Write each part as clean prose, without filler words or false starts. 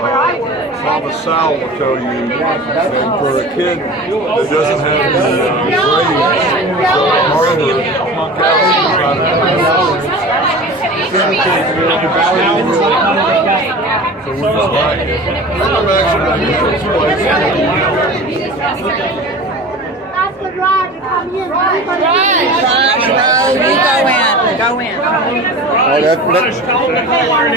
Mama Sal will tell you that for a kid that doesn't have the grades, harder to plunk out. So we're just like, I'm actually going to get this place. Raj, you go in.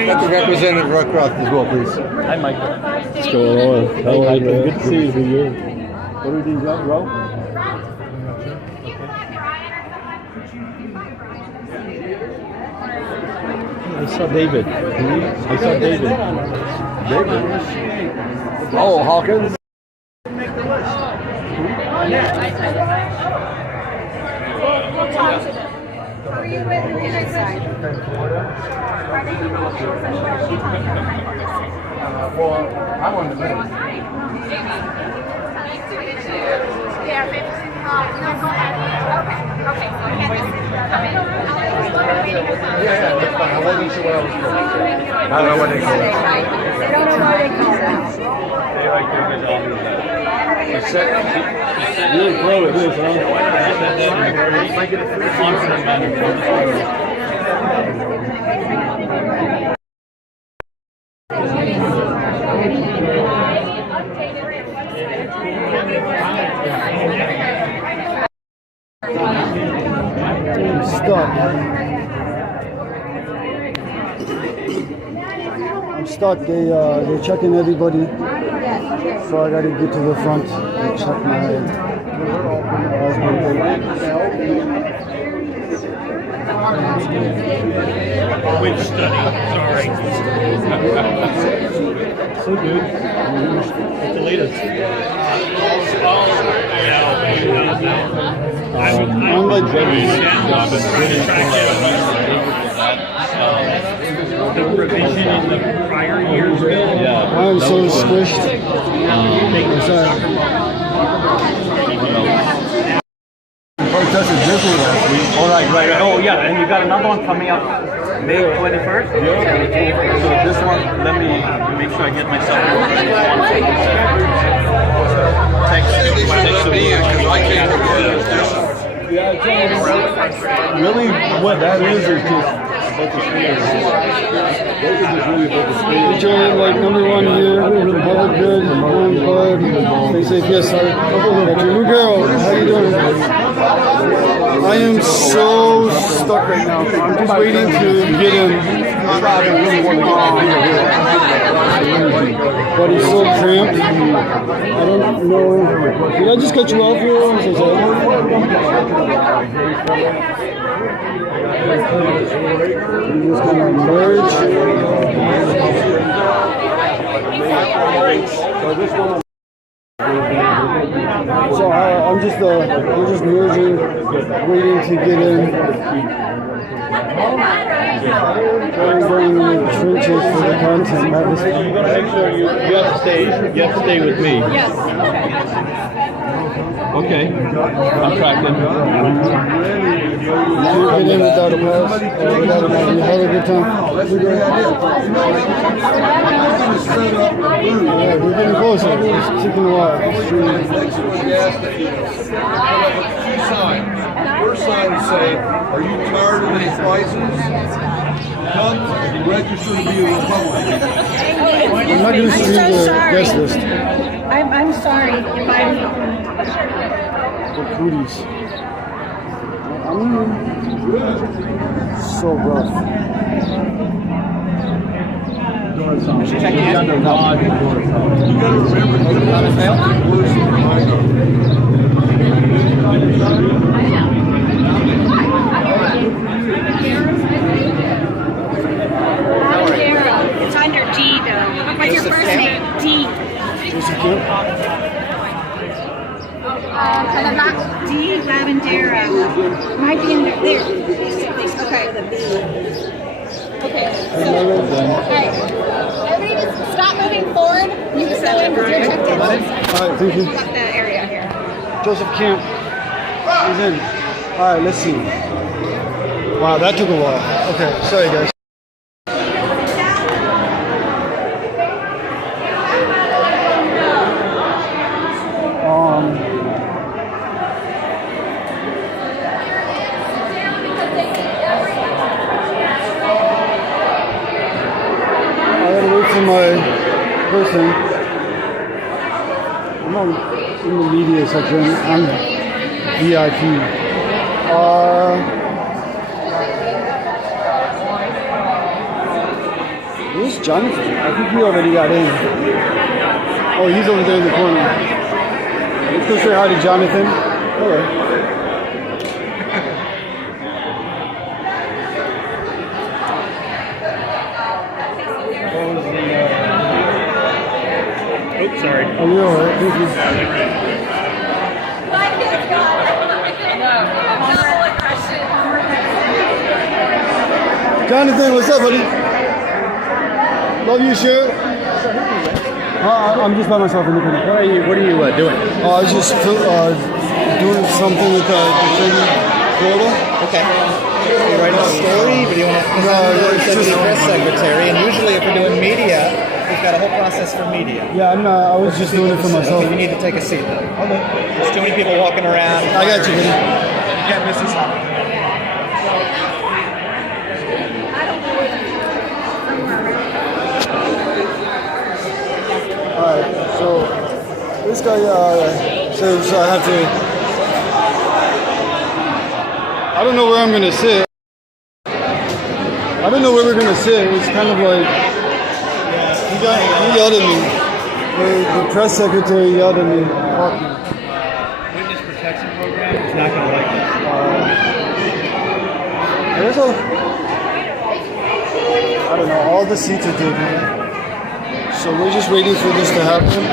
Let the representative Ruckroth as well, please. Hi, Michael. What's going on? How are you? Good to see you. What are these up, bro? I saw David. David? Oh, Hawkins? Well, I'm on the middle. Yeah, that's fine. I wasn't sure what I was doing. I don't know what they call it. They like to get all of that. You're a pro at this, huh? Might get a free I'm stuck. They're checking everybody, so I gotta get to the front and check my husband. Which study? Sorry. So good. What's the latest? I'm like the revision in the prior year's bill. Yeah. I'm so squished. Protested Disney last week. Oh, right. Oh, yeah, and you got another one coming up May 21st? Yeah. So this one, let me make sure I get myself. Really, what that is just about the speakers. Those are just really about the speakers. Join like number one here. Have a good one, bud. Stay safe. Yes, sir. Got your new girl. How you doing? I am so stuck right now. I'm just waiting to get in. But he's so cramped. I don't know. Did I just cut you off here? I'm so sorry. You're just gonna merge. So I'm just we're just merging, waiting to get in. Going in the trenches for the content. You gotta make sure you have to stay with me. Yes. Okay. I'm tracking. You get in without a pass, without a pass. You had a good time. Yeah, we're getting closer. It's taking a while. First sign say, are you tired of these prices? Come and register to be a Republican. I'm not going to see the guest list. I'm sorry if I'm... The cooties. So rough. Check it under God. You gotta remember, you gotta have It's under D though. What's your first name? D. And I'm not D. Lavendera. Might be in there. There. Okay. Okay. So, hey, everybody just stop moving forward. You can go in because you're checked in. All right, thank you. Got the area here. Joseph Camp is in. All right, let's see. Wow, that took a while. Okay, sorry guys. my person. I'm not in the media section. I'm VIP. Where's Jonathan? I think he already got in. Oh, he's over there in the corner. Let's go say hi to Jonathan. Hello. Oops, sorry. Oh, you're alright. Thank you. Jonathan, what's up, buddy? Love you, shirt. I'm just by myself in the corner. What are you doing? I was just doing something with Florida. Okay. You're writing a story, but you want to it's just press secretary, and usually if we're doing media, we've got a whole process for media. Yeah, I was just doing it for myself. Okay, you need to take a seat though. Okay. There's too many people walking around. I got you, buddy. You can't miss this one. Alright, so this guy says I have to. I don't know where I'm gonna sit. I don't know where we're gonna sit. It's kind of like he yelled at me. The press secretary yelled at me. Witness protection program is not going to like that. I don't know. All the seats are taken. So we're just waiting for this to happen.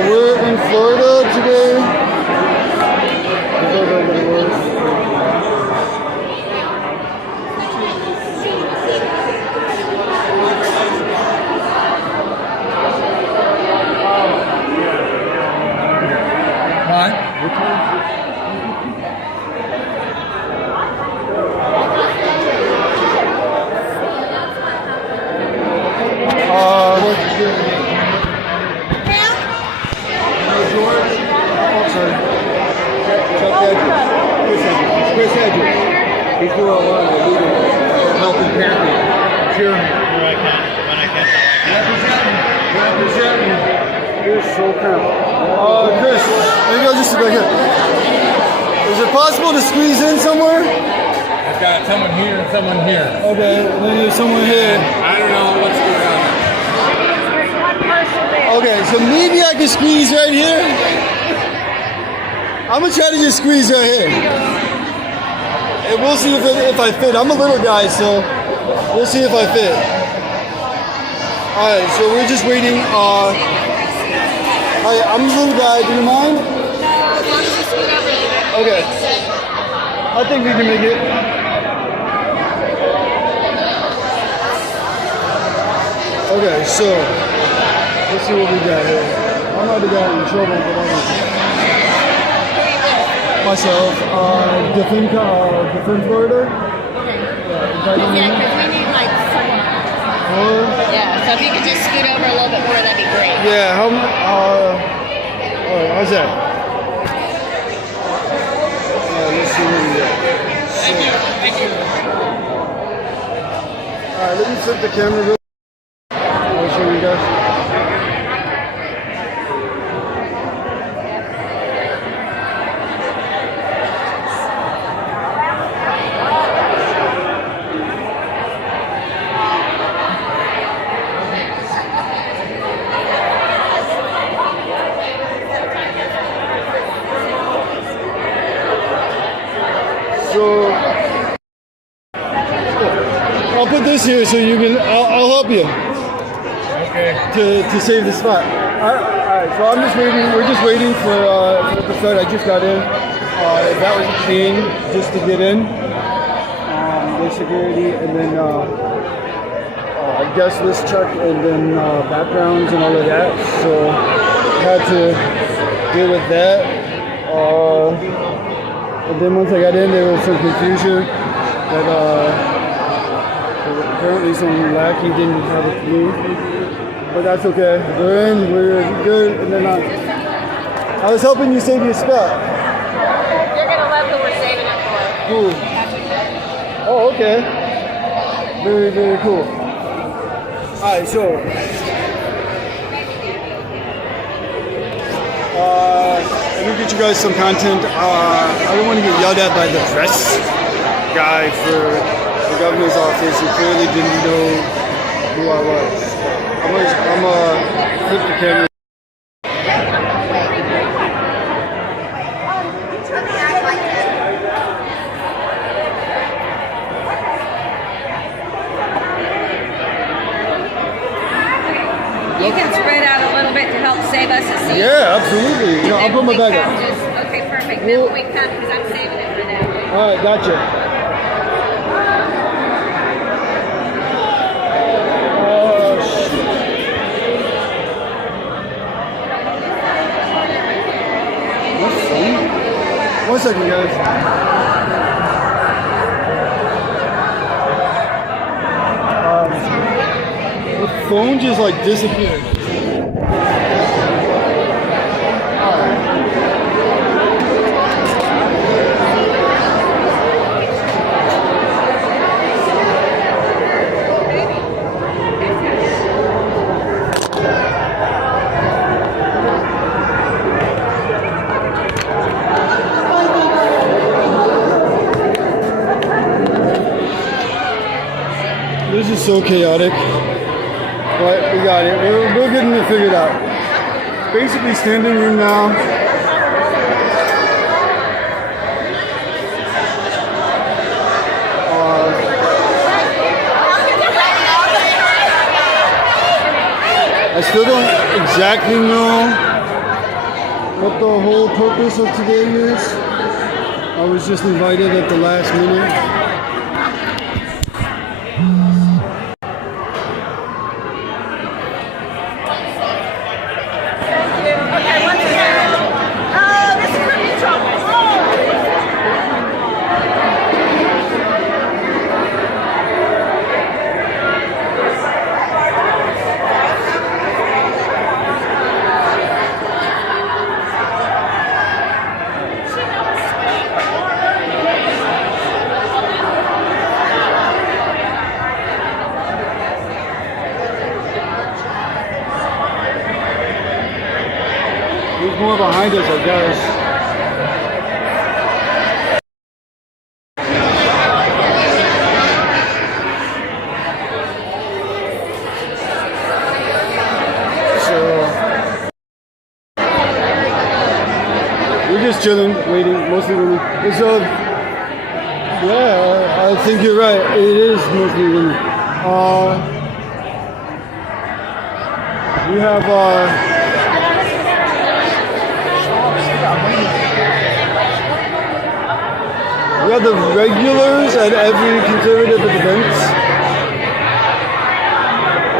We're in Florida today. Chris Hedges. He's doing a lot of helping parents. Cheering. When I can. Representing. You're so kind. Chris, maybe I'll just sit back here. Is it possible to squeeze in somewhere? I've got someone here and someone here. Okay, then there's someone here. I don't know what's going on. Okay, so maybe I can squeeze right here. I'm gonna try to just squeeze right here. And we'll see if I fit. I'm a little guy, so we'll see if I fit. Alright, so we're just waiting. Hi, I'm a little guy. Do you mind? Okay. I think we can make it. Okay, so let's see what we got here. I might have gotten in trouble, but I don't know. Myself, defend Florida. Yeah, because we need like someone. Yeah, so if you could just scoot over a little bit more, that'd be great. Yeah, how's that? Let's see what we got. Thank you. Alright, let me flip the camera real. I'll show you guys. So I'll put this here so you can. I'll help you. Okay. To save the spot. Alright, so I'm just waiting. We're just waiting for the start. I just got in. That was a chain just to get in. The security, and then guest list check, and then backgrounds and all of that. So had to deal with that. And then once I got in, there was some confusion that apparently some lackey didn't have a clue. but that's okay. We're in, we're good, and they're not. I was helping you save your spot. You're gonna love who we're saving it for. Cool. Oh, okay. Very, very cool. Alright, so let me get you guys some content. I don't want to get yelled at by the press guy for the governor's office who clearly didn't know who I was. I'm flip the camera. You can spread out a little bit to help save us a seat. Yeah, absolutely. You know, I'll put my bag up. Okay, perfect. Then when we come, because I'm saving it for now. All right, gotcha. One second, guys. The phone just like disappeared. This is so chaotic, but we got it. We're getting it figured out. Basically standing room now. I still don't exactly know what the whole purpose of today is. I was just invited at the last minute. There's more behind us, I guess. So we're just chilling, waiting, mostly women. So yeah, I think you're right. It is mostly women. We have we have the regulars at every conservative event.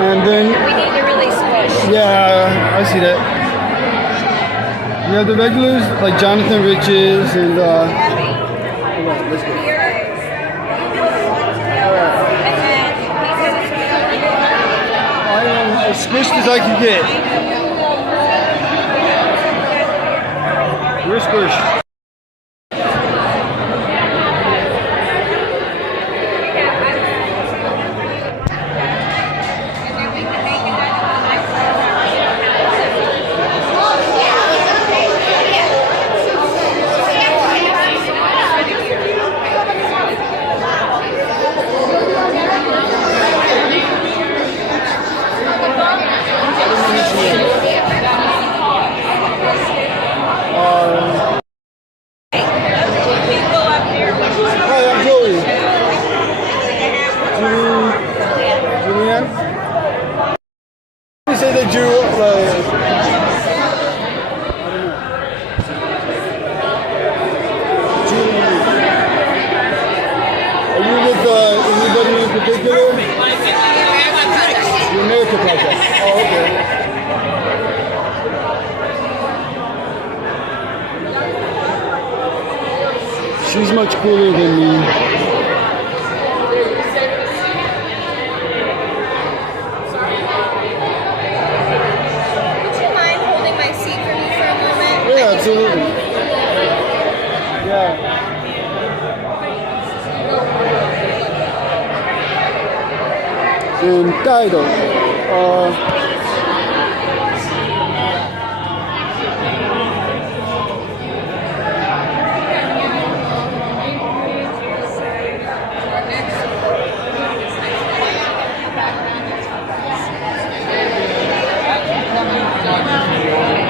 And then We need to really squish. yeah, I see that. We have the regulars like Jonathan Riches and hold on, let's go. I am as squished as I can get. We're squished. Hi, I'm Joey. Julianne? You say that you are you with anybody in particular? The America Project. Oh, okay. She's much cooler than me. Absolutely. Yeah. Entitled.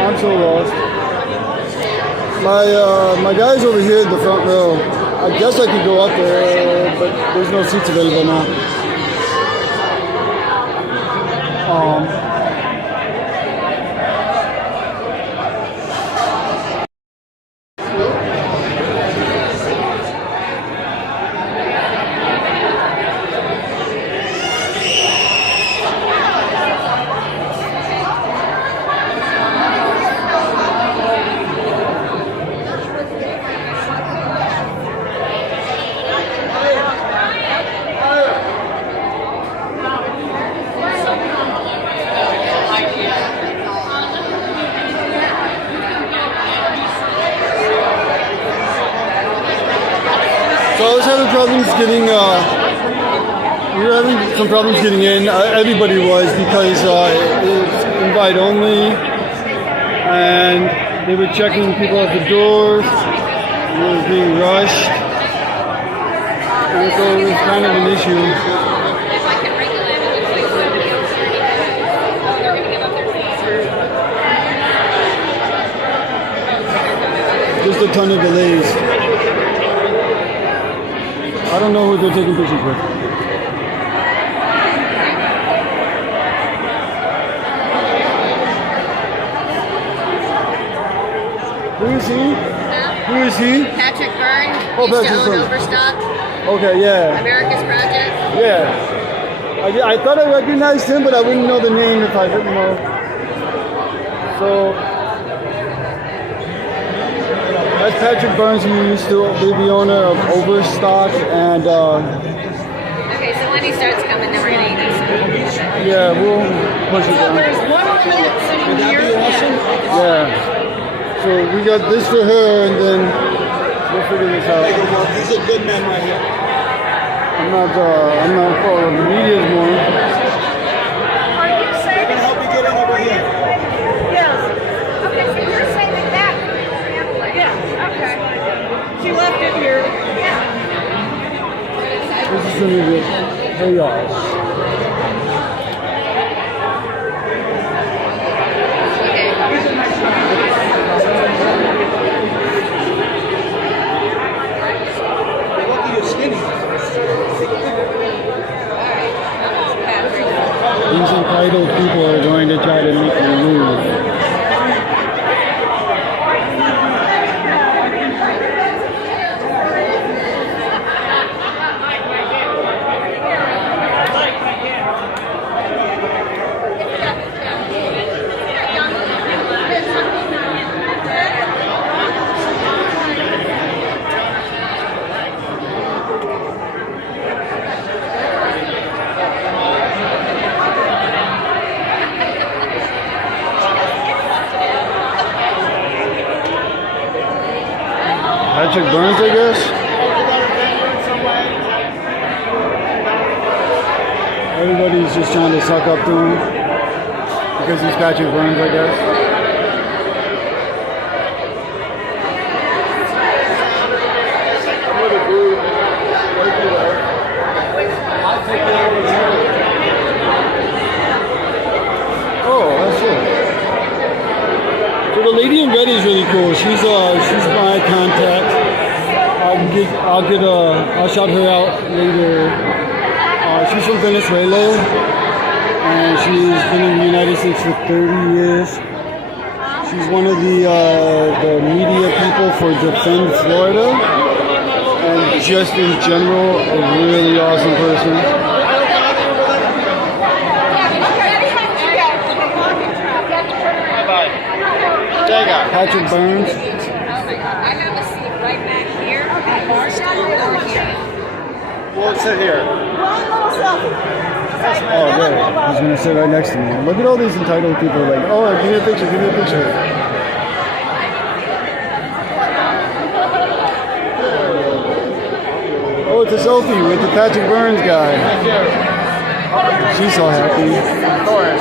I'm so lost. My guy's over here at the front row. I guess I could go up there, but there's no seats available now. So I was having problems getting, we were having some problems getting in. Everybody was, because it's invite only, and they were checking people at the doors. It was being rushed, and so it was kind of an issue. Just a ton of delays. I don't know who they're taking pictures with. Who is he? Who is he? Patrick Byrne. Oh, Used to Patrick own Byrne. Overstock. Okay, yeah. America's Project. Yeah. I thought I recognized him, but I wouldn't know the name if I didn't know. So, that's Patrick Burns. He used to be the owner of Overstock, and Okay, so when he starts coming, then we're gonna eat this. yeah, we'll push it down. There's one woman that's sitting here. Yeah. So we got this for her, and then we'll figure this out. He's a good man right here. I'm not for the media's more. Are you saying Can I help you get in over here? yes? Okay, so you're saying that. Yes. Okay. She left it here. This is gonna be chaos. Lucky you're skinny. These entitled people are going to try to make me move. Patrick Burns, I guess. Everybody's just trying to suck up to him because he's Patrick Burns, I guess. Oh, that's it. So the lady in red is really cool. She's my contact. I'll shout her out later. She's from Venezuela, and she's been in the United States for 30 years. She's one of the media people for Defend Florida, and just in general, a really awesome person. Patrick Burns. Oh my God, I have a seat right back here. Okay, bar stool over here. We'll sit here. Oh, there. He's gonna sit right next to me. Look at all these entitled people. Like, oh, give me a picture. Give me a picture. the selfie with the Patrick Burns guy. She's so happy. Of course.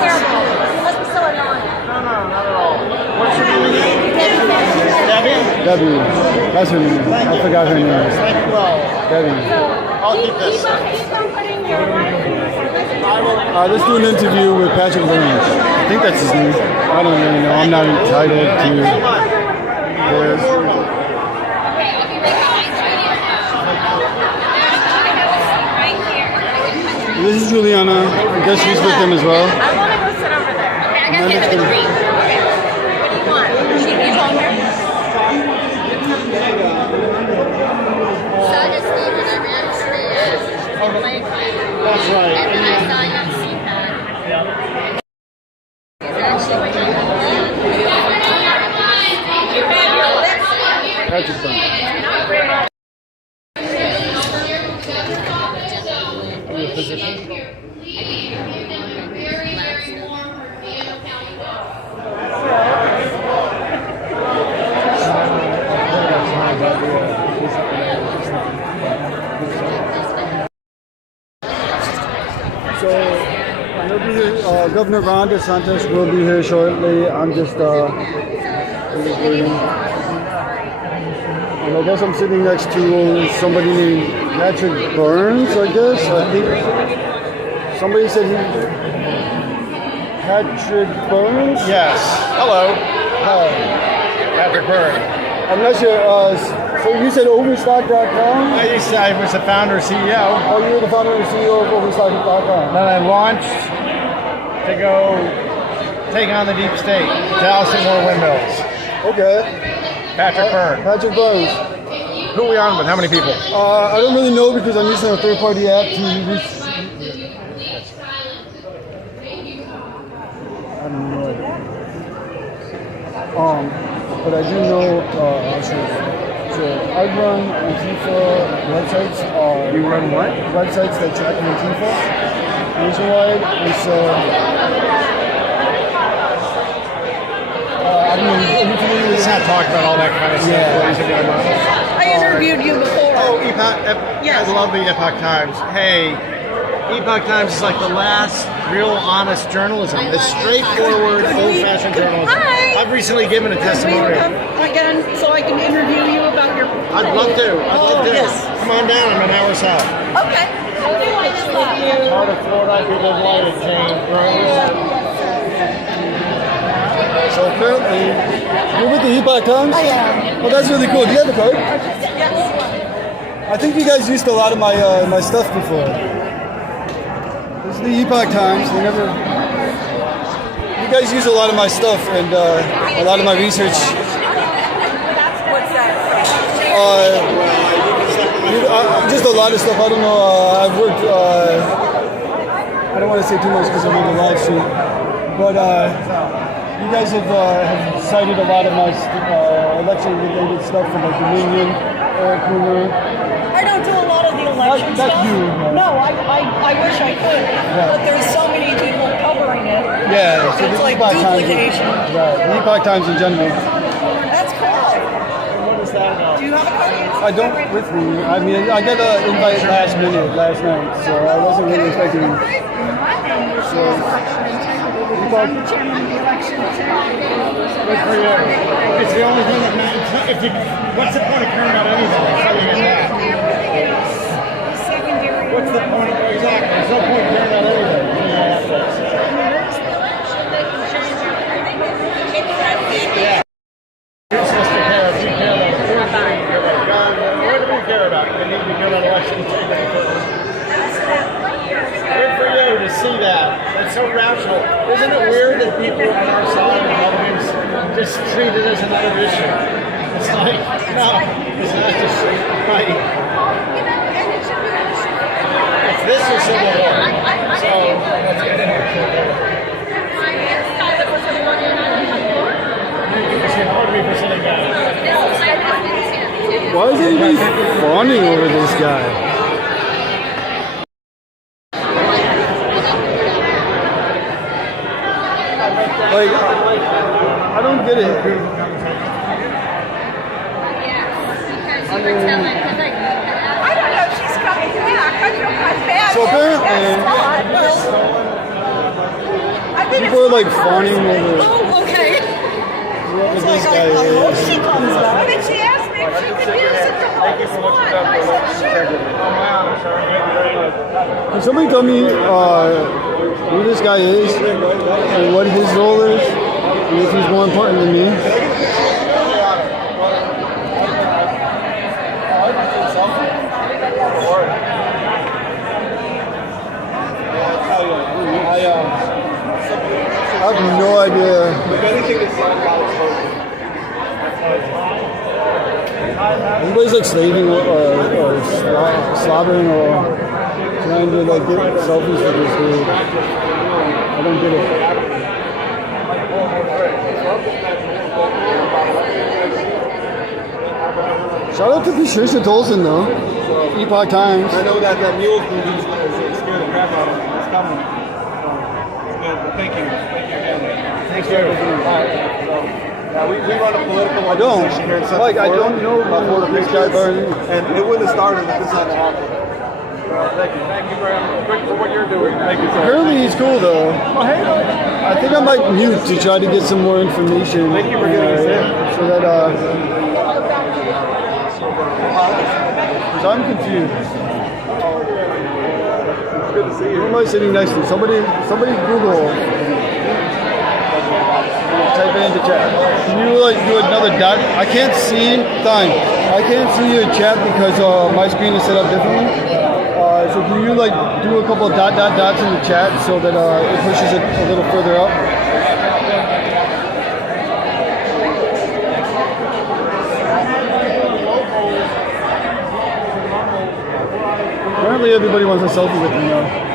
Terrible. It must be so annoying. No, not at all. What's your name? Debbie? Debbie. That's her name. I forgot her name. Thank you well. Debbie. I'll keep this. Keep on putting your Let's do an interview with Patrick Burns. I think that's his name. I don't really know. I'm not entitled to this. This is Juliana. I guess she's with them as well. I want to go sit over there. Okay, I got to get the green. Okay. What do you want? She be on there? So I just stayed when I ran upstairs. That's right. And then I saw you on CPAD. Patrick Burns. So, I'll be here, Governor Ron DeSantis will be here shortly. I'm just waiting. And I guess I'm sitting next to somebody named Patrick Burns, I guess. I think somebody said he... Patrick Burns? Yes. Hello. Hi. Patrick Burns. I'm not sure. So you said Overstock.com? I was the founder and CEO. Oh, you were the founder and CEO of Overstock.com. Then I launched to go take on the deep state, Dallas and more windmills. Okay. Patrick Burns. Patrick Burns. Who are we on with? How many people? I don't really know because I'm using a third-party app to reach. I don't know. But I do know. So I run Antifa websites. You run what? Websites that track Antifa nationwide, and so I mean, Let's not talk about all that kind of stuff. Yeah. I interviewed you before. Oh, Epoch. Yes. I love the Epoch Times. Hey, Epoch Times is like the last real honest journalism. It's straightforward, old-fashioned journalism. Hi. I've recently given a Will you testimonial. come again so I can interview you about your... I'd love to. I'd love to. Yes. Come on down. I'm an hour south. Okay. I'll do one this Part of Florida, I could live light at Jane Rose. So apparently, you're with the Epoch Times? I am. Well, that's really cool. Do you have the code? Yes. I think you guys used a lot of my my stuff before. This is the Epoch Times. They never. You guys use a lot of my stuff and a lot of my research. What's that? Just a lot of stuff. I don't know. I've worked. I don't want to say too much because I'm on the live stream, but you guys have cited a lot of my election-related stuff from like Dominion, Eric Coomer. I don't do a lot of the election Not stuff. you. No, I wish I could, but there's so many people covering it. Yeah, so It's the like Epoch Times. duplication. Right, the Epoch Times in general. That's cool. What is that about? Do you have a copy? I don't with me. I mean, I got an invite last night, so I wasn't really expecting. So, I'm chairman of the election. Good for you. It's the only thing that matters. What's the point of caring about anything? What's the point of exactly? There's no point in caring about anything. Yeah. You're supposed to care if you care about food, you care about guns, what do we care about? We need to care about elections. Good for you to see that. It's so rational. Isn't it weird that people on our side, Republicans, just treat it as another issue? It's like, no, it's not just right. It's this or civil war. So, let's get into it. why is everybody fawning over this guy? Like, I don't get it. I don't So apparently, people are like fawning over Oh, okay. whoever this guy I hope is. she comes up. And she asked me if she could use it to hold the spot. And I said, sure. Can somebody tell me who this guy is and what his role is, and if he's more important than me? I have no idea. Everybody's like slaving or slobbering or trying to like get selfies with this dude. I don't get it. Shout out to Patricia Tolson though. Epoch Times. I know that mule's movie is scared the crap out of me. It's coming. Thank you. Thank you again. Thanks for everything. Yeah, we run a political organization here in Central Like, I don't know about Florida this guy Patriots, Barney. and it wouldn't have started if this hadn't happened. Thank you very much for what you're doing. Thank you, sir. Apparently he's cool though. Oh, hey, I think I might mute to try to get some more information. Thank you for getting us in. So that because I'm confused. Good to see Who you. am I sitting next to? Somebody Google. Type it into chat. Can you like do another dot? I can't see time. I can't see your chat because my screen is set up differently. So can you like do a couple of dots in the chat so that it pushes it a little further up? Apparently everybody wants a selfie with me now.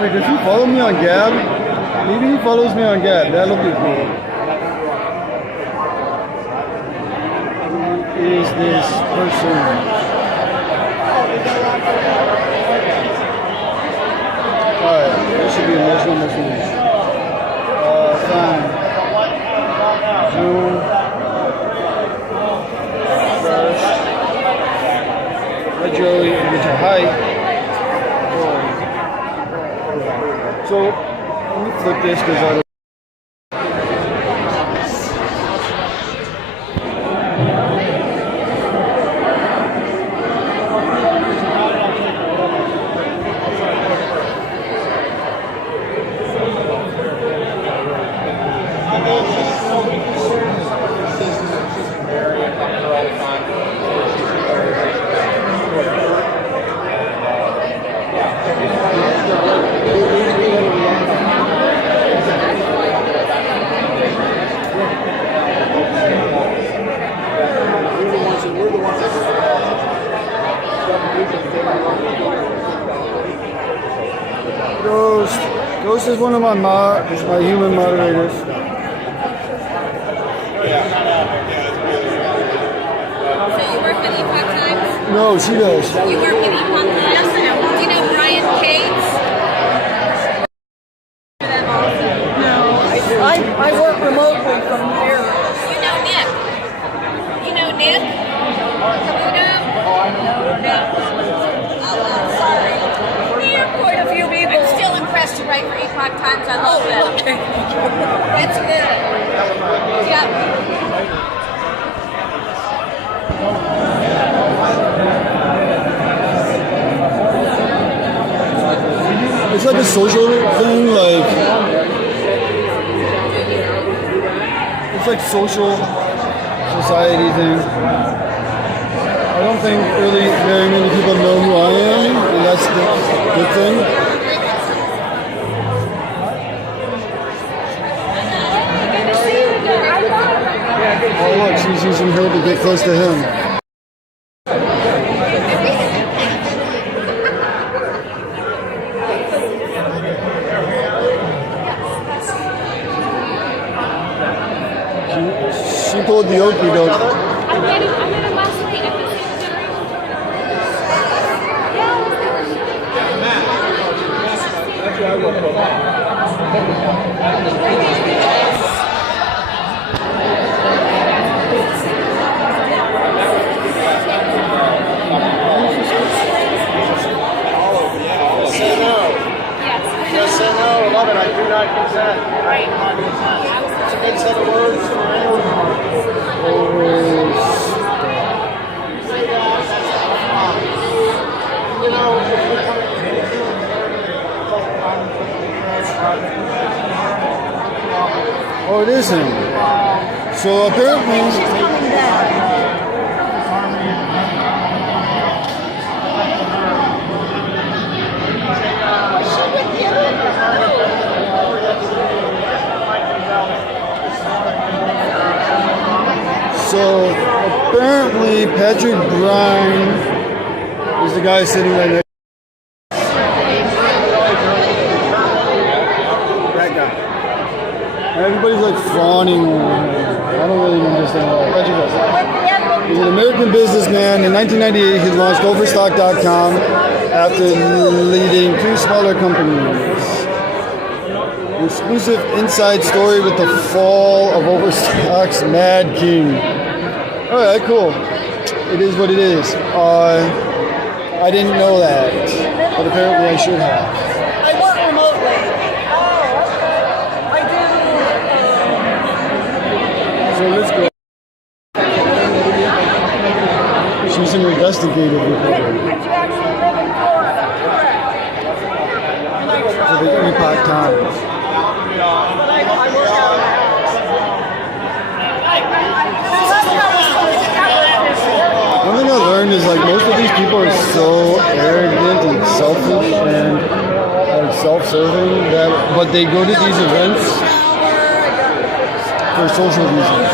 Wait, does he follow me on Gab? Maybe he follows me on Gab. That'll be cool. Who is this person? Alright, this should be a national message. Fine. Zoom. First. Hi Joey, get your height. So, let me flip this because I don't. Ghost is one of my human moderators. So you work with Epoch Times? No, she does. You work with Epoch Times? Do you know Brian Cates? No. I work remotely from here. You know Nick? You know Nick? Sorry. Quite a few people. I'm still impressed you write for Epoch Times. I love that. Okay. That's good. Yeah. It's like a social thing, like it's like social society thing. I don't think really very many people know who I am, and that's the good thing. Oh look, she's using her to get close to him. She pulled the okey doke. I met him last night at the Say no. Just say no. I love it. I do not consent. Right. It's a good set of words for anyone. You know, Oh, it is him. So apparently, Patrick Bryan is the guy sitting right next. That guy. Everybody's like fawning. I don't really understand why. Patrick Bryan. He's an American businessman. In 1998, he launched Overstock.com after leading 2 smaller companies. An exclusive inside story with the fall of Overstock's Mad King. All right, cool. It is what it is. I didn't know that, but apparently I should have. I work remotely. Oh, okay. I do. So let's go. She's an investigative reporter But you actually live in Florida, correct? And I for travel. the Epoch Times. But I work out of the house. That's how it's supposed to happen. One thing I learned is like most of these people are so arrogant and selfish and like self-serving that, but they go to these events for social reasons.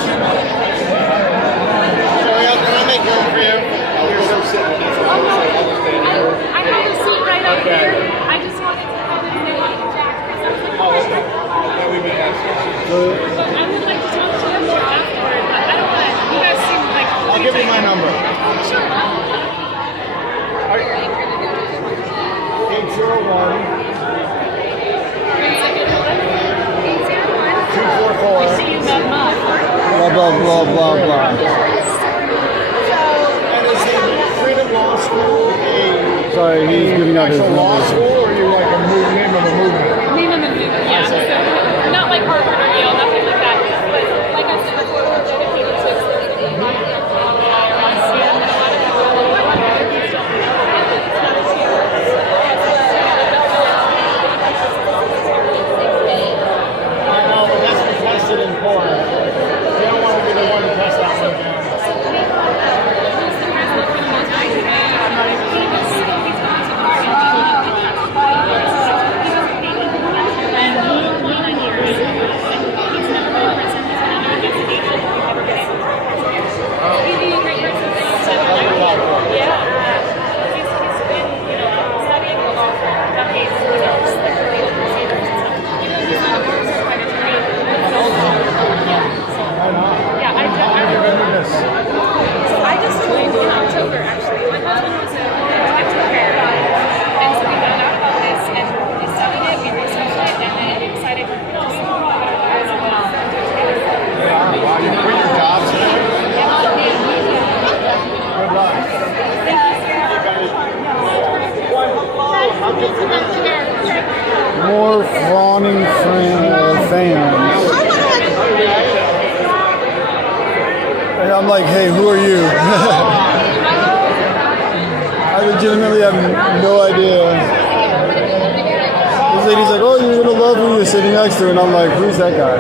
Can I make room for you? You're so sitting. I have a seat right up here. I just wanted to come and say Jack, because I was like, So, I would like to talk to you afterward, but I don't want to. You guys seem like. I'll give you my number. Sure. 801 I see you that much. blah blah blah blah blah. And is the Freedom Law School a Sorry, he's giving out his law numbers. school, or are you like a name of a movement? Name of the movement, yeah. So, not like Harvard or Yale, nothing like that. But like I said before, we're dedicated to the environment of the IRS. And a lot of people are like, what are you doing? It's not as here. I know, but that's been tested in court. They don't want to be the one to test that one down. I just joined in October, actually. My husband was a detective preparer, and so we found out about this, and we studied it, we researched it, and then we decided to do as well. Wow, you quit your jobs today? Good luck. More fawning fans. And I'm like, hey, who are you? I legitimately have no idea. This lady's like, oh, you're gonna love who you're sitting next to, and I'm like, who's that guy?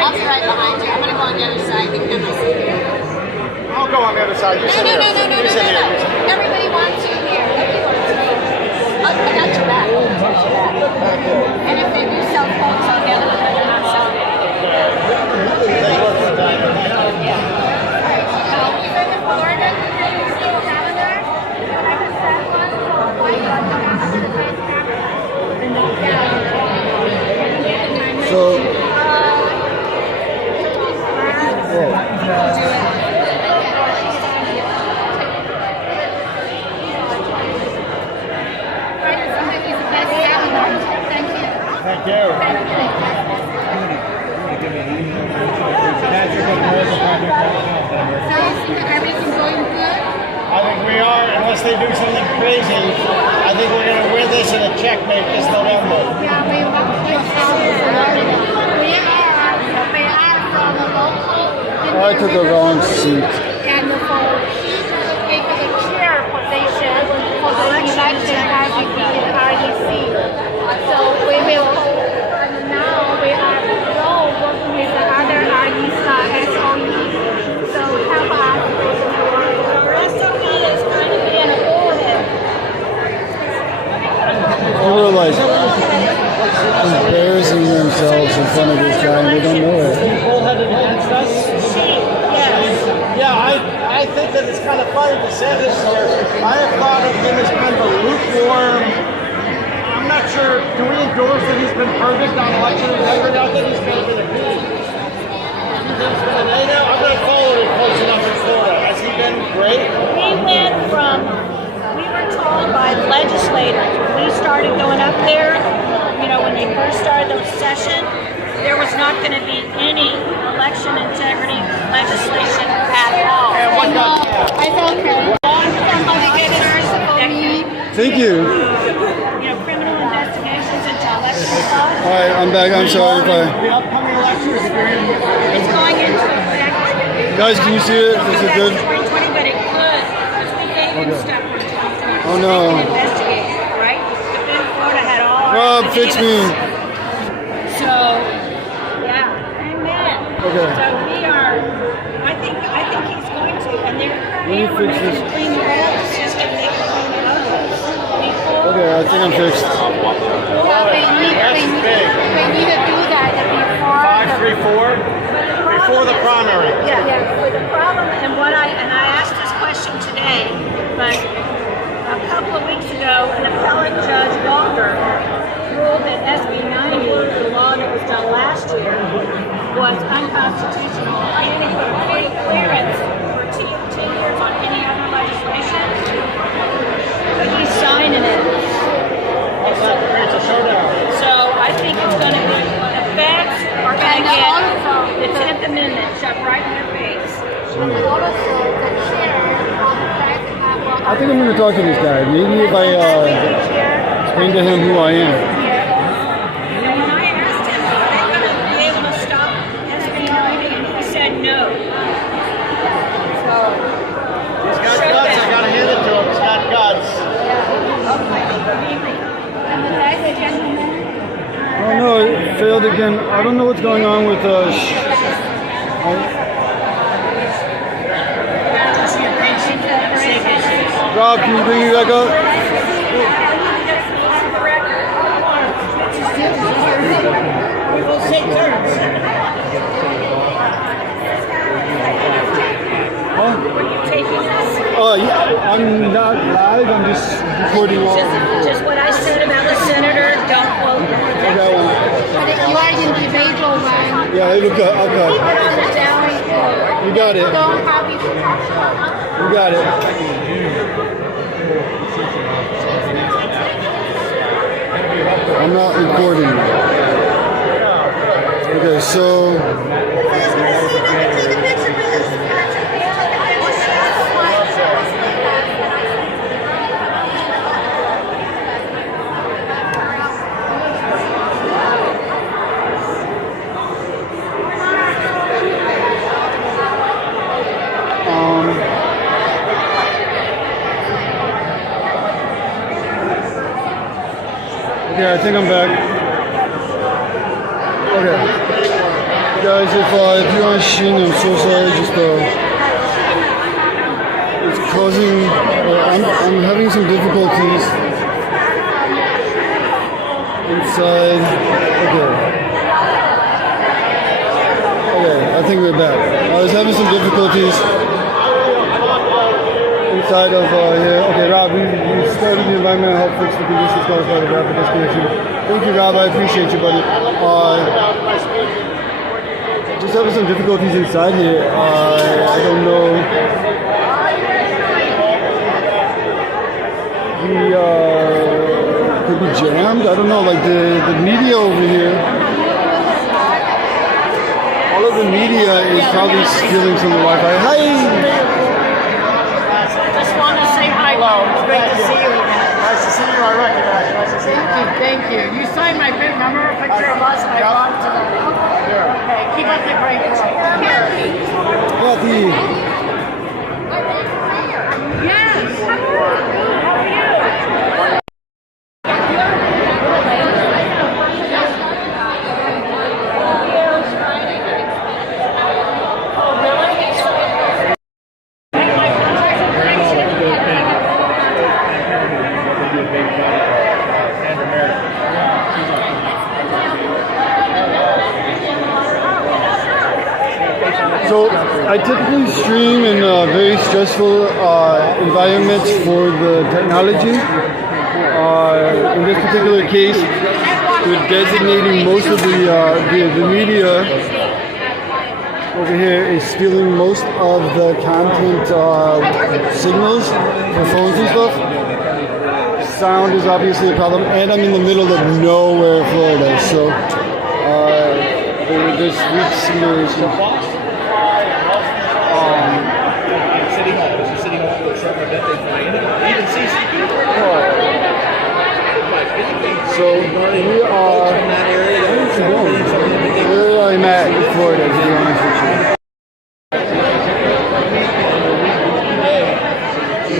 I'll be right behind you. I'm going to go on the other side. You can have my seat here. I'll go on the other side. You sit here. You sit here. Everybody wants you here. Nobody wants you. I got your back. And if they do sell quotes, I'll get them. If they're not selling it. So, you. Everything going good? I think we are, unless they do something crazy. I think we're going to win this in a checkmate this November. Yeah, we are from the local. I took a wrong seat. And for take the chair position for the election RGB and REC. So we will, now we are all working with the other SOE. So help us. Our SOE is going to be an overhead. They were like embarrassing themselves in front of this guy and they don't know it. Bullheaded against us? Yeah, I think that it's kind of funny DeSantis here. I have thought of him as kind of a lukewarm. I'm not sure. Do we endorse that he's been perfect on election integrity? I think he's going to be a B. You think he's been an A now? I'm going to follow it close enough in Florida. Has he been great? We were told by legislators when we started going up there, you know, when they first started the session, there was not going to be any election integrity legislation at all. And what got I felt good. Thank you. You know, criminal investigations into election fraud. All right, I'm back. I'm sorry if I... the upcoming elections? It's going into effect. Guys, can you see it? Is it good? 2020, but it could, because we gave him stuff for 2020. Oh, no. We can investigate, right? But then Florida had all. Rob, fix me. So, yeah, amen. Okay. So we are. I think he's going to, and they're Let me fix this. clean the roads just to make it clean the others. Okay, I think I'm fixed. Yeah, we need to do that before. 534 before the primary. Yeah. With the problem, and I asked this question today, but a couple of weeks ago, an appellate judge Walker ruled that SB 90, the law that was done last year, was unconstitutional. And he put a clearance for 10 years on any other legislation, but he's signing it. So I think it's going to be, the feds are going to get the 10th Amendment shoved right in their face. I think I'm going to talk to this guy. Maybe if I explain to him who I am. And when I asked him, are they going to be able to stop SB 90? And he said no. He's got guts. I got to hand it to him. He's got guts. Oh no, it failed again. I don't know what's going on with Rob, can you bring me back up? We will take turns. Yeah, I'm not live. I'm just recording all. Just what I said about the senator. Don't quote me. Okay, well, You are individual, right? yeah, it'll cut. I'll cut. You got it. You got it. I'm not recording. Okay, so. Yeah, I think I'm back. Okay. Guys, if you're on Shin, I'm so sorry. Just, it's causing, I'm having some difficulties inside. Okay, I think we're back. I was having some difficulties inside of here. Okay, Rob, we started the environmental health fix the conditions caused by the rapid disconnection. Thank you, Rob. I appreciate you, buddy. Just having some difficulties inside here. I don't know. could be jammed. I don't know, like the media over here. All of the media is probably stealing some of the Wi-Fi. Hi! Just want to say hi. Hello. It's great to see you again. Nice to see you. I recognize you. Nice to see you. Thank you. You signed my big number, a picture of us, and I brought it to the. Okay, keep up the great work. Kathy! Yes. How are you? So I typically stream in very stressful environments for the technology. In this particular case, we're designating most of the media over here is stealing most of the content signals for phones and stuff. Sound is obviously a problem, and I'm in the middle of nowhere, Florida, so there's weak simulation. City Hall. It's the City Hall for a certain event they fly in. Even CCP. So we are. Where I'm at in Florida, to be honest with you.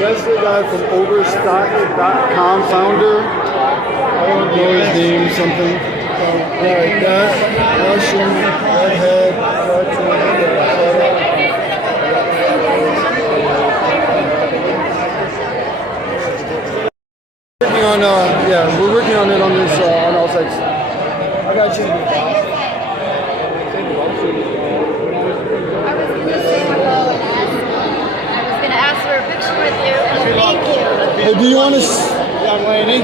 That's the guy from Overstock.com founder. I don't know his name, something. Alright, that Russian redhead. We're working on it on this on all sides. I got you. I was gonna ask for a picture with you and thank you. Hey, do you want to? Young lady.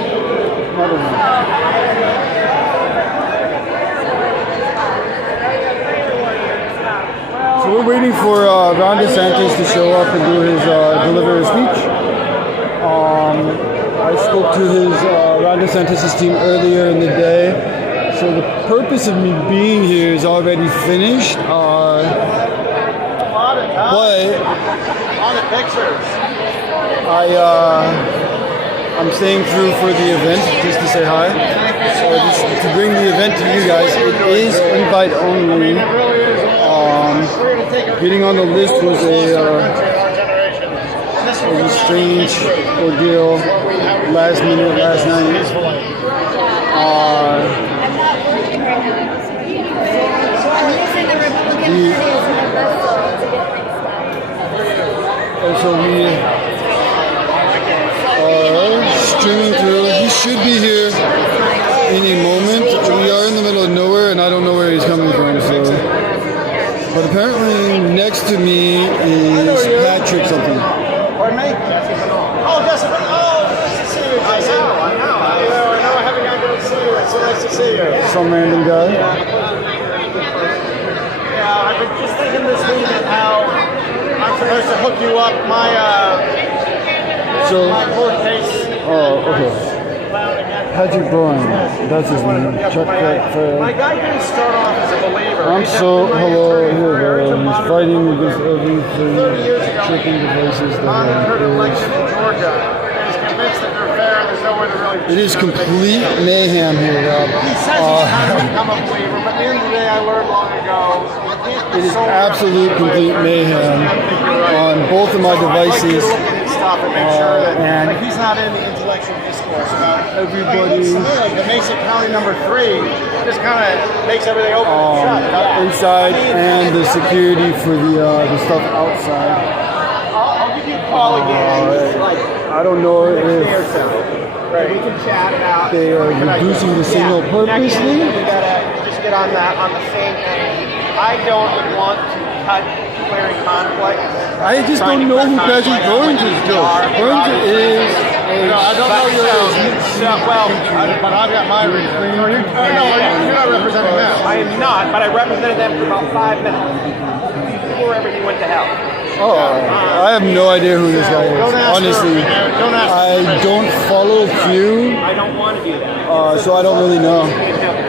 So we're waiting for Ron DeSantis to show up and do his deliver his speech. I spoke to his Ron DeSantis' team earlier in the day. So the purpose of me being here is already finished. But On the pictures. I'm staying through for the event just to say hi. So just to bring the event to you guys. It is invite only. Getting on the list was a strange ordeal. Last minute, last night. And so we are streaming through. He should be here any moment. We are in the middle of nowhere, and I don't know where he's coming from. So, but apparently next to me is Patrick something. Pardon me? Oh, Justin. Oh, nice to see you, Jason. I know. I haven't gotten to see you. It's so nice to see you. Some random guy. Yeah, I've been just thinking this week of how I'm supposed to hook you up my court case. Oh, okay. Patrick Bowen, that's his name. Chuck My guy didn't start off as a believer. I'm so hello here. He's fighting against everything, tricking devices that election in Georgia. He's convinced that they're fair and there's nowhere to really. It is complete mayhem here, Rob. He says he's trying to become a believer, but at the end of the day, I learned long ago. It is absolute complete mayhem on both of my devices. And he's not in the intellectual discourse about everybody. The Mesa County number 3 just kind of makes everything open and shut. Inside and the security for the stuff outside. I'll give you a call again. I don't know if We can chat about. they are reducing the signal purposely. We gotta just get on that on the same thing. I don't want to cut clearing conflict. I just don't know who Patrick Burns is, Joe. Burns is a I don't know but I've got my reason. You're not representing them. I am not, but I represented them for about 5 minutes before everything went to hell. Oh, I have no idea who this guy is. Don't ask Honestly, her. Don't ask I don't follow Q, I don't want to do that. so I don't really know.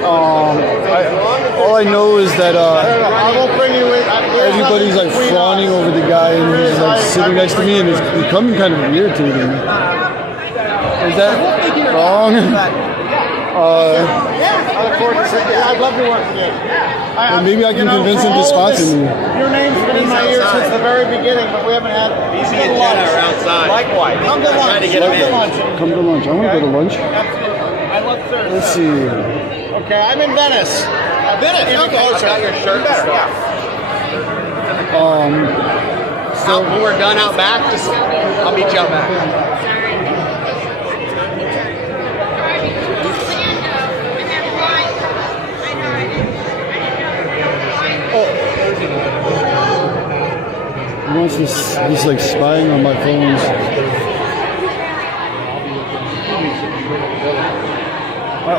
All I know is that I will bring you in. everybody's like fawning over the guy, and he's like sitting next to me, and it's becoming kind of irritating. Is that wrong? I'd love to work with you. Maybe I can convince him to sponsor me. Your name's been in my ear since the very beginning, but we haven't had BC and Jenna are outside. Likewise. Come to lunch. Trying to get him in. Come to lunch. I want to go to lunch. I love Thursday. Let's see. Okay, I'm in Venice. Venice. Even Okay. closer. I got your shirt better. Yeah. When we're done out back, just I'll meet you out back. He wants this. He's like spying on my phones.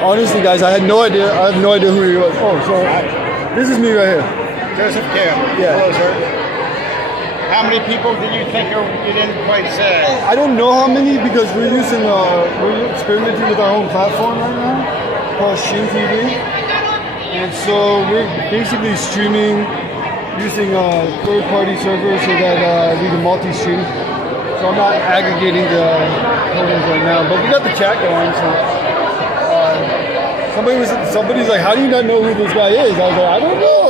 Honestly, guys, I had no idea. I have no idea who he was. Oh, so this is me right here. Joseph Kim. Yeah. Hello, sir. How many people did you think you didn't quite say? I don't know how many because we're experimenting with our own platform right now called Shin TV, and so we're basically streaming using third-party servers so that we can multi-stream. So I'm not aggregating the programs right now, but we got the chat going. So somebody's like, "How do you not know who this guy is?" I was like, "I don't know."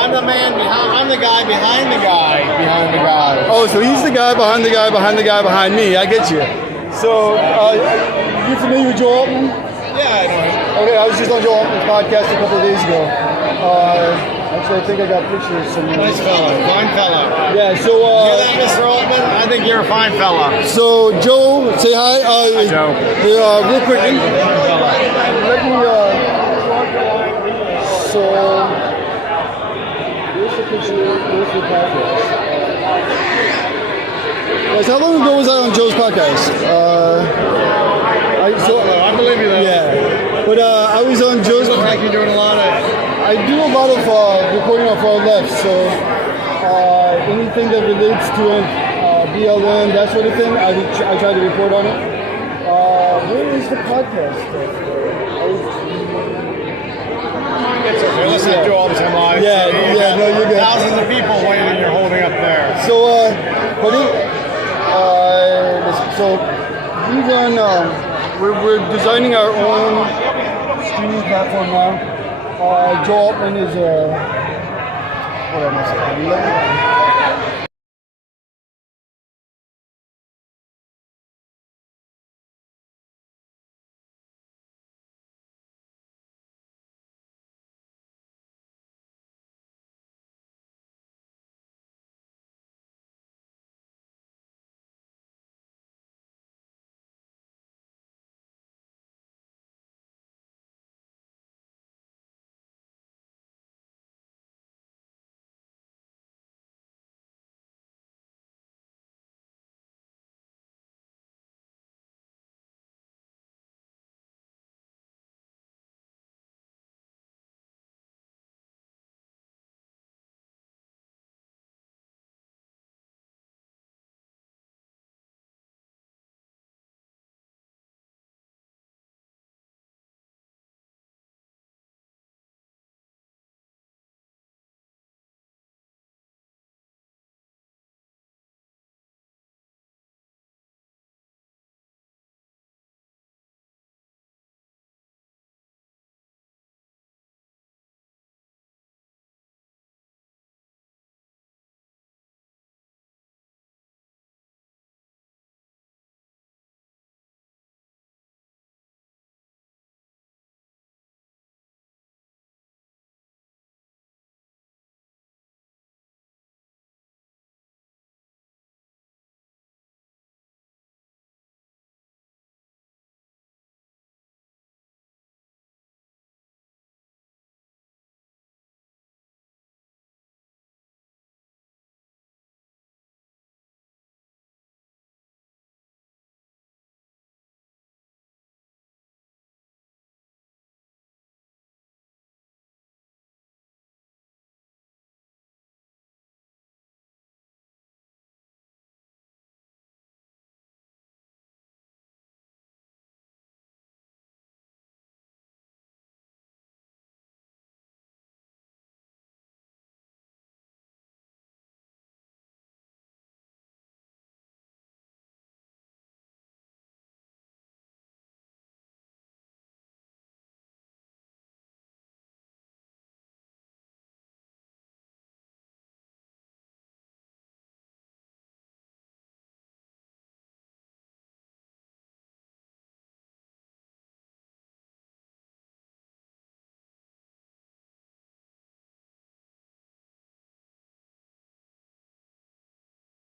I'm the man behind. I'm the guy behind the guy behind the guy. Oh, so he's the guy behind the guy behind the guy behind me. I get you. So you familiar with Joe Altman? Yeah, I know. Okay, I was just on Joe Altman's podcast a couple of days ago. Actually, I think I got pictures somewhere. Nice fella, fine fella. Yeah, so Hear that, Mr. Altman? I think you're a fine fella. so Joe, say hi. Hi, Joe. Real quick. Let me. So here's the picture. Here's the podcast. Guys, how long ago was I on Joe's podcast? I believe you though. Yeah, but I was on Joe's. Looks like you're doing a lot of. I do a lot of reporting on far left, so anything that relates to BLM, that sort of thing, I try to report on it. Where is the podcast? It's okay. Listen to all the time live. Yeah, no, you're good. Thousands of people waiting. You're holding up there. So, so we run. We're designing our own streaming platform now. Joe Altman is what am I saying?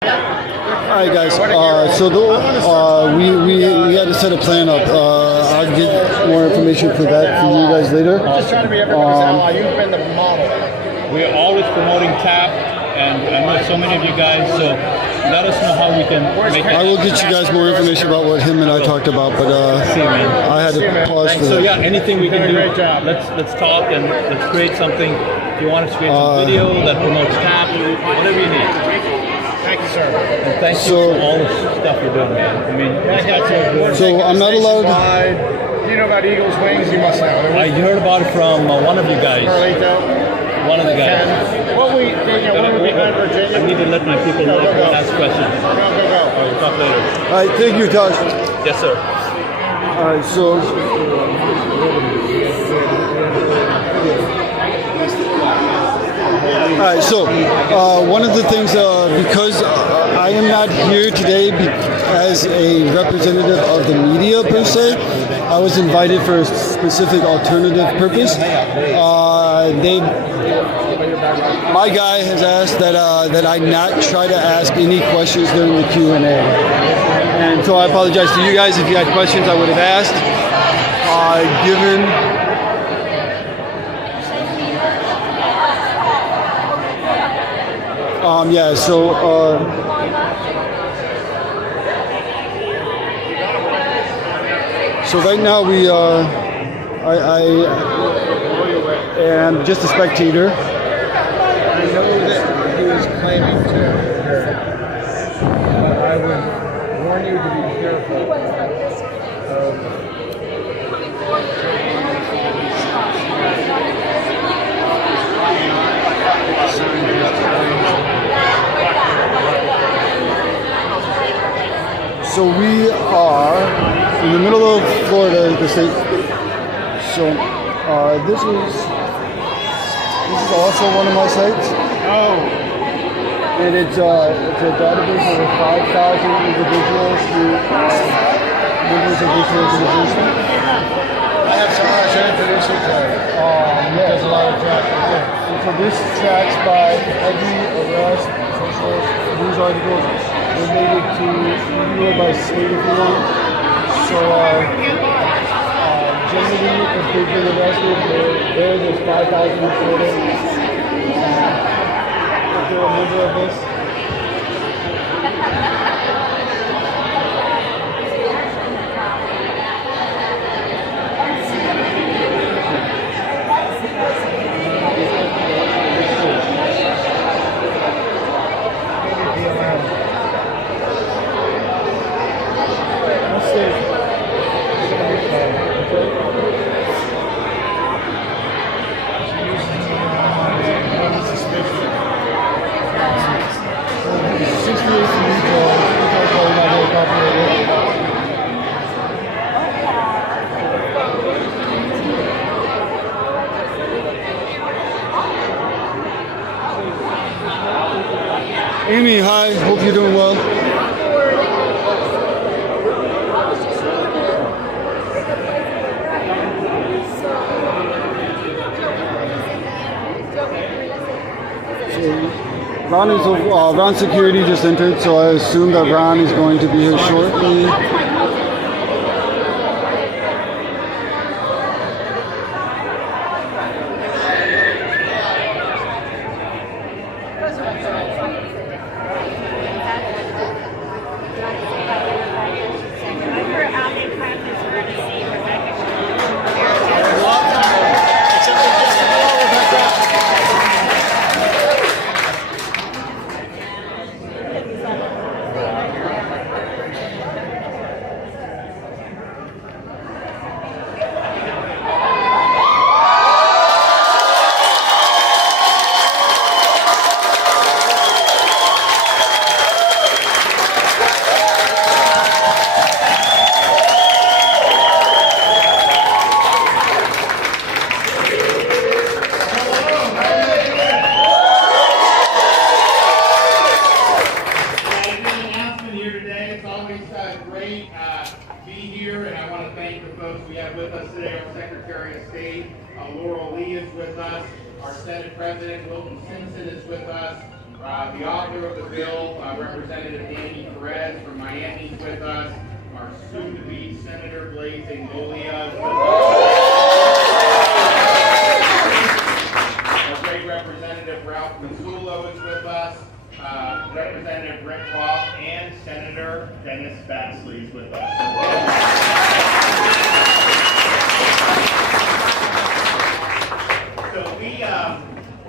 All right, guys. We had to set a plan up. I'll get more information for that for you guys later. Just trying to be everybody's ally. You've been the model. We're always promoting TAP, and I know so many of you guys, so let us know how we can make it. I will get you guys more information about what him and I talked about, but I had to pause for So that. yeah, anything we can do, Great job. let's talk and let's create something. If you want us to create some video that promotes TAP, whatever you need. Thank you, sir. And thank you for all the stuff you're doing, man. I mean, So I'm not allowed. Do you know about Eagle's Wings? You must know. I heard about it from one of you guys. Carlito. One of the guys. What we behind Virginia? I need to let my people know if they want to ask questions. Go. We'll talk later. All right, thank you, Tosh. Yes, sir. All right, so. All right, so one of the things, because I am not here today as a representative of the media per se, I was invited for a specific alternative purpose. My guy has asked that I not try to ask any questions during the Q&A. And so I apologize to you guys if you had questions I would have asked. So right now I am just a spectator. I know that he was claiming to, but I would warn you to be careful of So we are in the middle of Florida, the state. So this is also one of my sites. oh, And it's a database of over 5,000 individuals who members of this organization. I have someone I should introduce you to. Does a lot of tracking. And so this tracks by every arrest, social news articles related to, you can do it by state if you want. So generally, if they've been arrested, there's 5,000 reported. If they're a member of this. Amy, hi. Hope you're doing well. Ron Security just entered, so I assume that Ron is going to be here shortly. The author of the bill, Representative Danny Perez from Miami, is with us. Our soon-to-be Senator Blazing Molia is with us. Our great Representative Ralph Mazzullo is with us. Representative Rick Roth and Senator Dennis Baxley is with us. So we,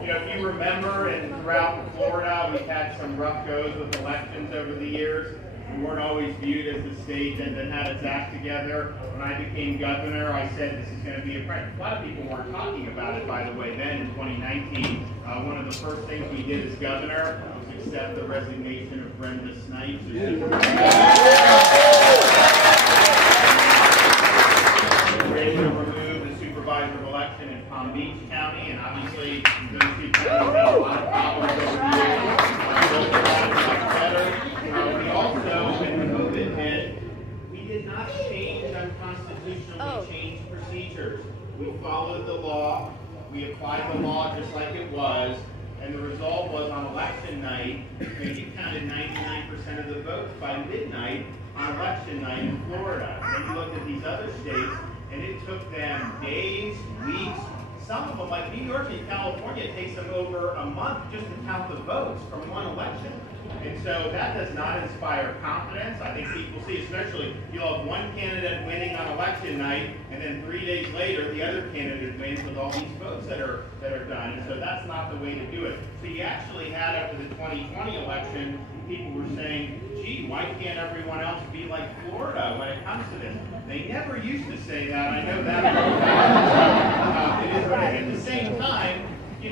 if you remember, and throughout Florida, we've had some rough goes with elections over the years. We weren't always viewed as the state that had its act together. When I became governor, I said this is going to be a lot of people weren't talking about it, by the way, then in 2019. One of the first things we did as governor was accept the resignation of Brenda Snipes. Ready to remove the supervisor of election in Palm Beach County, and obviously those two counties had a lot of problems over the years. We also, when COVID hit, we did not change unconstitutionally changed procedures. We followed the law, we applied the law just like it was, and the result was on election night, you counted 99% of the votes by midnight on election night in Florida. And then you looked at these other states, and it took them days, weeks. Some of them, like New York and California, it takes them over a month just to count the votes from one election. And so that does not inspire confidence. I think people see, especially, you'll have one candidate winning on election night, and then 3 days later, the other candidate wins with all these votes that are done. And so that's not the way to do it. So you actually had, after the 2020 election, people were saying, gee, why can't everyone else be like Florida when it comes to this? They never used to say that. I know that. It is what it is. At the same time, you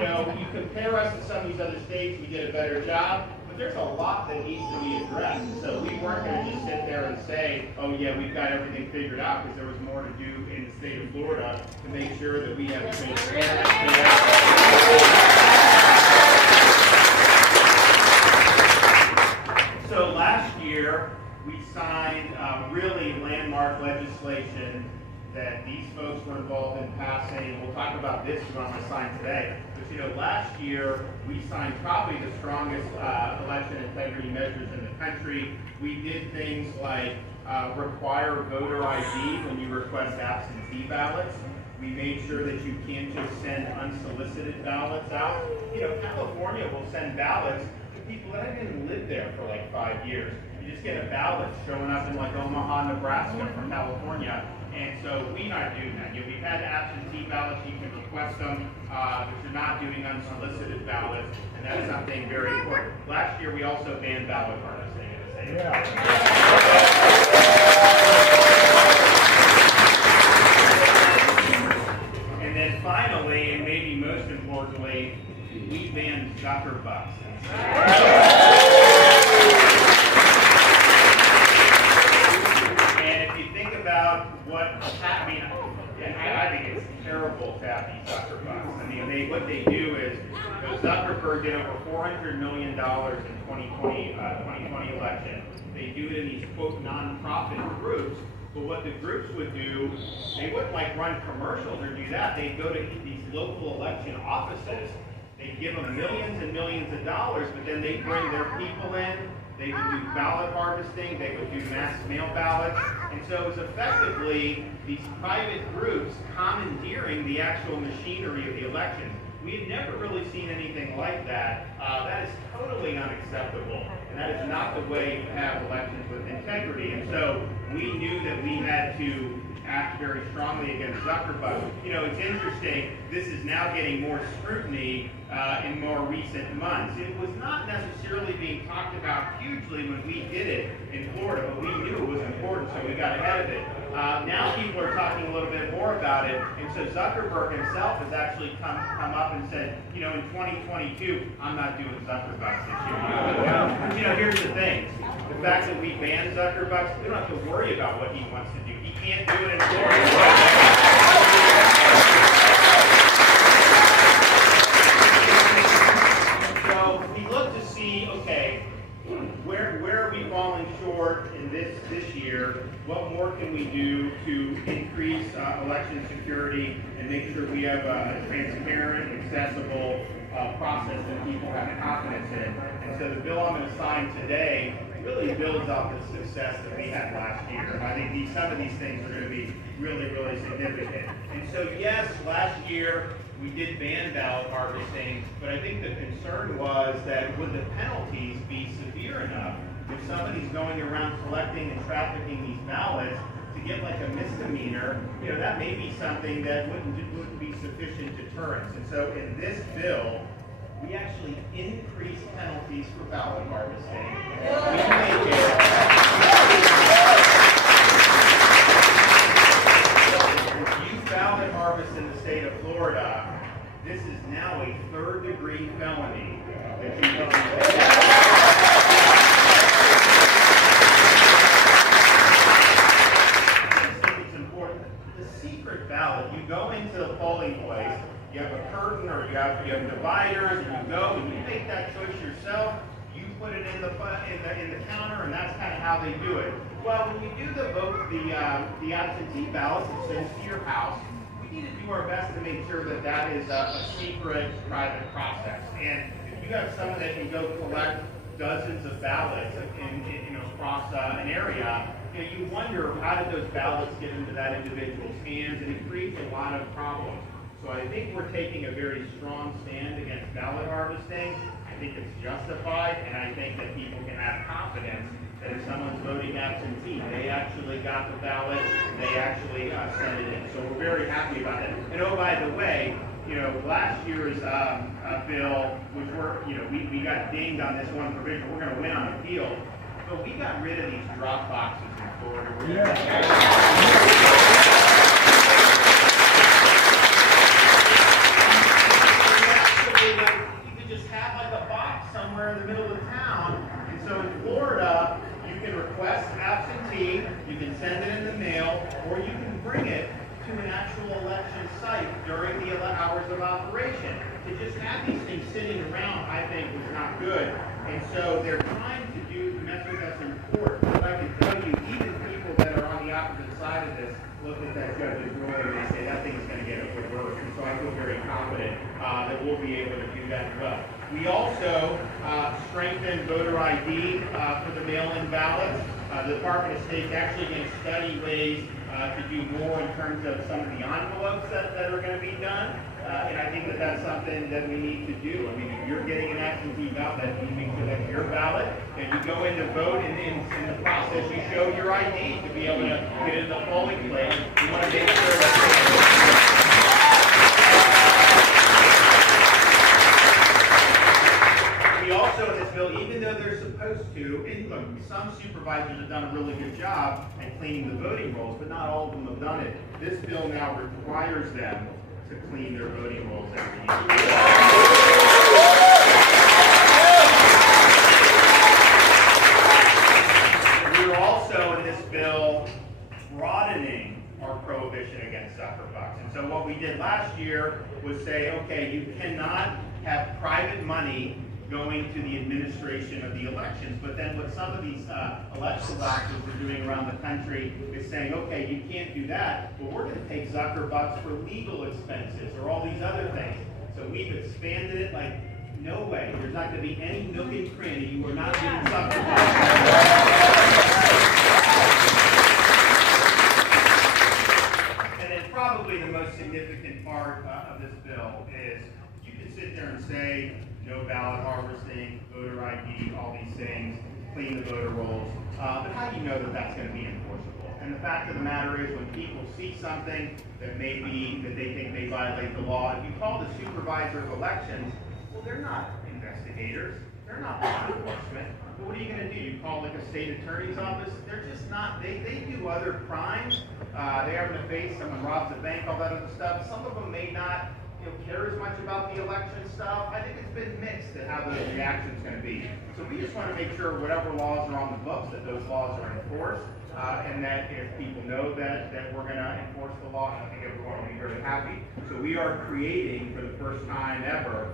compare us to some of these other states, we did a better job. There's a lot that needs to be addressed. So we weren't going to just sit there and say, oh yeah, we've got everything figured out, because there was more to do in the state of Florida to make sure that we have transparency. So last year, we signed really landmark legislation that these folks were involved in passing. We'll talk about this one I signed today. But last year we signed probably the strongest election integrity measures in the country. We did things like require voter ID when you request absentee ballots. We made sure that you can't just send unsolicited ballots out. California will send ballots to people that haven't even lived there for like 5 years. You just get a ballot showing up in like Omaha, Nebraska from California. And so we're not doing that. We've had absentee ballots, you can request them, but you're not doing unsolicited ballots, and that's something very important. Last year we also banned ballot harvesting in the state. And then finally, and maybe most importantly, we banned Zuckerbucks. I think it's terrible to have these Zuckerbucks. What they do is, Zuckerberg did over $400 million in 2020 election. They do it in these, quote, nonprofit groups. But what the groups would do, they wouldn't run commercials or do that. They'd go to these local election offices. They'd give them millions and millions of dollars, but then they'd bring their people in. They would do ballot harvesting, they would do mass mail ballots, and so it was effectively these private groups commandeering the actual machinery of the elections. We had never really seen anything like that. That is totally unacceptable, and that is not the way to have elections with integrity. And so we knew that we had to act very strongly against Zuckerberg. It's interesting, this is now getting more scrutiny in more recent months. It was not necessarily being talked about hugely when we did it in Florida, but we knew it was important, so we got ahead of it. Now people are talking a little bit more about it, and so Zuckerberg himself has actually come up and said, in 2022, I'm not doing Zuckerbucks this year. Here's the thing. The fact that we banned Zuckerbucks, we don't have to worry about what he wants to do. He can't do it in Florida. So we look to see, okay, where are we falling short in this year? What more can we do to increase election security and make sure we have a transparent, accessible, process that people have confidence in. And so the bill I'm going to sign today really builds off the success that we had last year. And I think some of these things are going to be really, really significant. And so yes, last year we did ban ballot harvesting, but I think the concern was that would the penalties be severe enough if somebody's going around collecting and trafficking these ballots to get like a misdemeanor, that may be something that wouldn't be sufficient deterrence. And so in this bill, we actually increase penalties for ballot harvesting. We make it, if you ballot harvest in the state of Florida, this is now a third-degree felony that you don't ballot. You go into the polling place, you have a curtain or you have dividers, and you go and you make that choice yourself. You put it in the counter, and that's kind of how they do it. Well, when you do the absentee ballots, it sends to your house. We need to do our best to make sure that that is a secret, private process. And if you have someone that can go collect dozens of ballots across an area, you wonder how did those ballots get into that individual's hands, and it creates a lot of problems. So I think we're taking a very strong stand against ballot harvesting. I think it's justified, and I think that people can have confidence that if someone's voting absentee, they actually got the ballot, they actually sent it in. So we're very happy about that. And oh, by the way, last year's bill, which we got dinged on this one provision, we're going to win on appeal, but we got rid of these drop boxes in Florida. You could just have like a box somewhere in the middle of town. And so in Florida, you can request absentee, you can send it in the mail, or you can bring it to an actual election site during the hours of operation. To just have these things sitting around, I think, was not good. And so they're trying to mess with us in court. But I can tell you, even people that are on the opposite side of this look at that judge's ruling and they say that thing is going to get overturned. And so I feel very confident that we'll be able to do that as well. We also strengthened voter ID for the mail-in ballots. The Department of State's actually going to study ways to do more in terms of some of the envelopes that are going to be done. And I think that that's something that we need to do. I mean, if you're getting an absentee ballot, you need to collect your ballot, and you go in to vote, and in the process, you show your ID to be able to get in the polling place. You want to make sure that we also, in this bill, even though they're supposed to, and look, some supervisors have done a really good job at cleaning the voting rolls, but not all of them have done it. This bill now requires them to clean their voting rolls every year. We're also in this bill broadening our prohibition against sucker bucks. And so what we did last year was say, okay, you cannot have private money going to the administration of the elections. But then what some of these election officials are doing around the country is saying, okay, you can't do that, but we're going to take Zucker bucks for legal expenses or all these other things. So we've expanded it like, no way. There's not going to be any nook and cranny. You are not getting Zucker bucks. And then probably the most significant part of this bill is you can sit there and say, no ballot harvesting, voter ID, all these things, clean the voter rolls. But how do you know that that's going to be enforceable? And the fact of the matter is, when people see something that they think may violate the law, if you call the supervisor of elections, well, they're not investigators. They're not law enforcement. But what are you going to do? You call like a state attorney's office? They're just not. They do other crimes. They are going to face someone robs a bank, all that other stuff. Some of them may not care as much about the election stuff. I think it's been mixed at how the reaction's going to be. So we just want to make sure whatever laws are on the books, that those laws are enforced, and that if people know that we're going to enforce the law, I think everyone will be very happy. So we are creating, for the first time ever,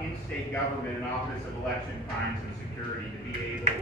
in state government, an Office of Election Crimes and Security to be able to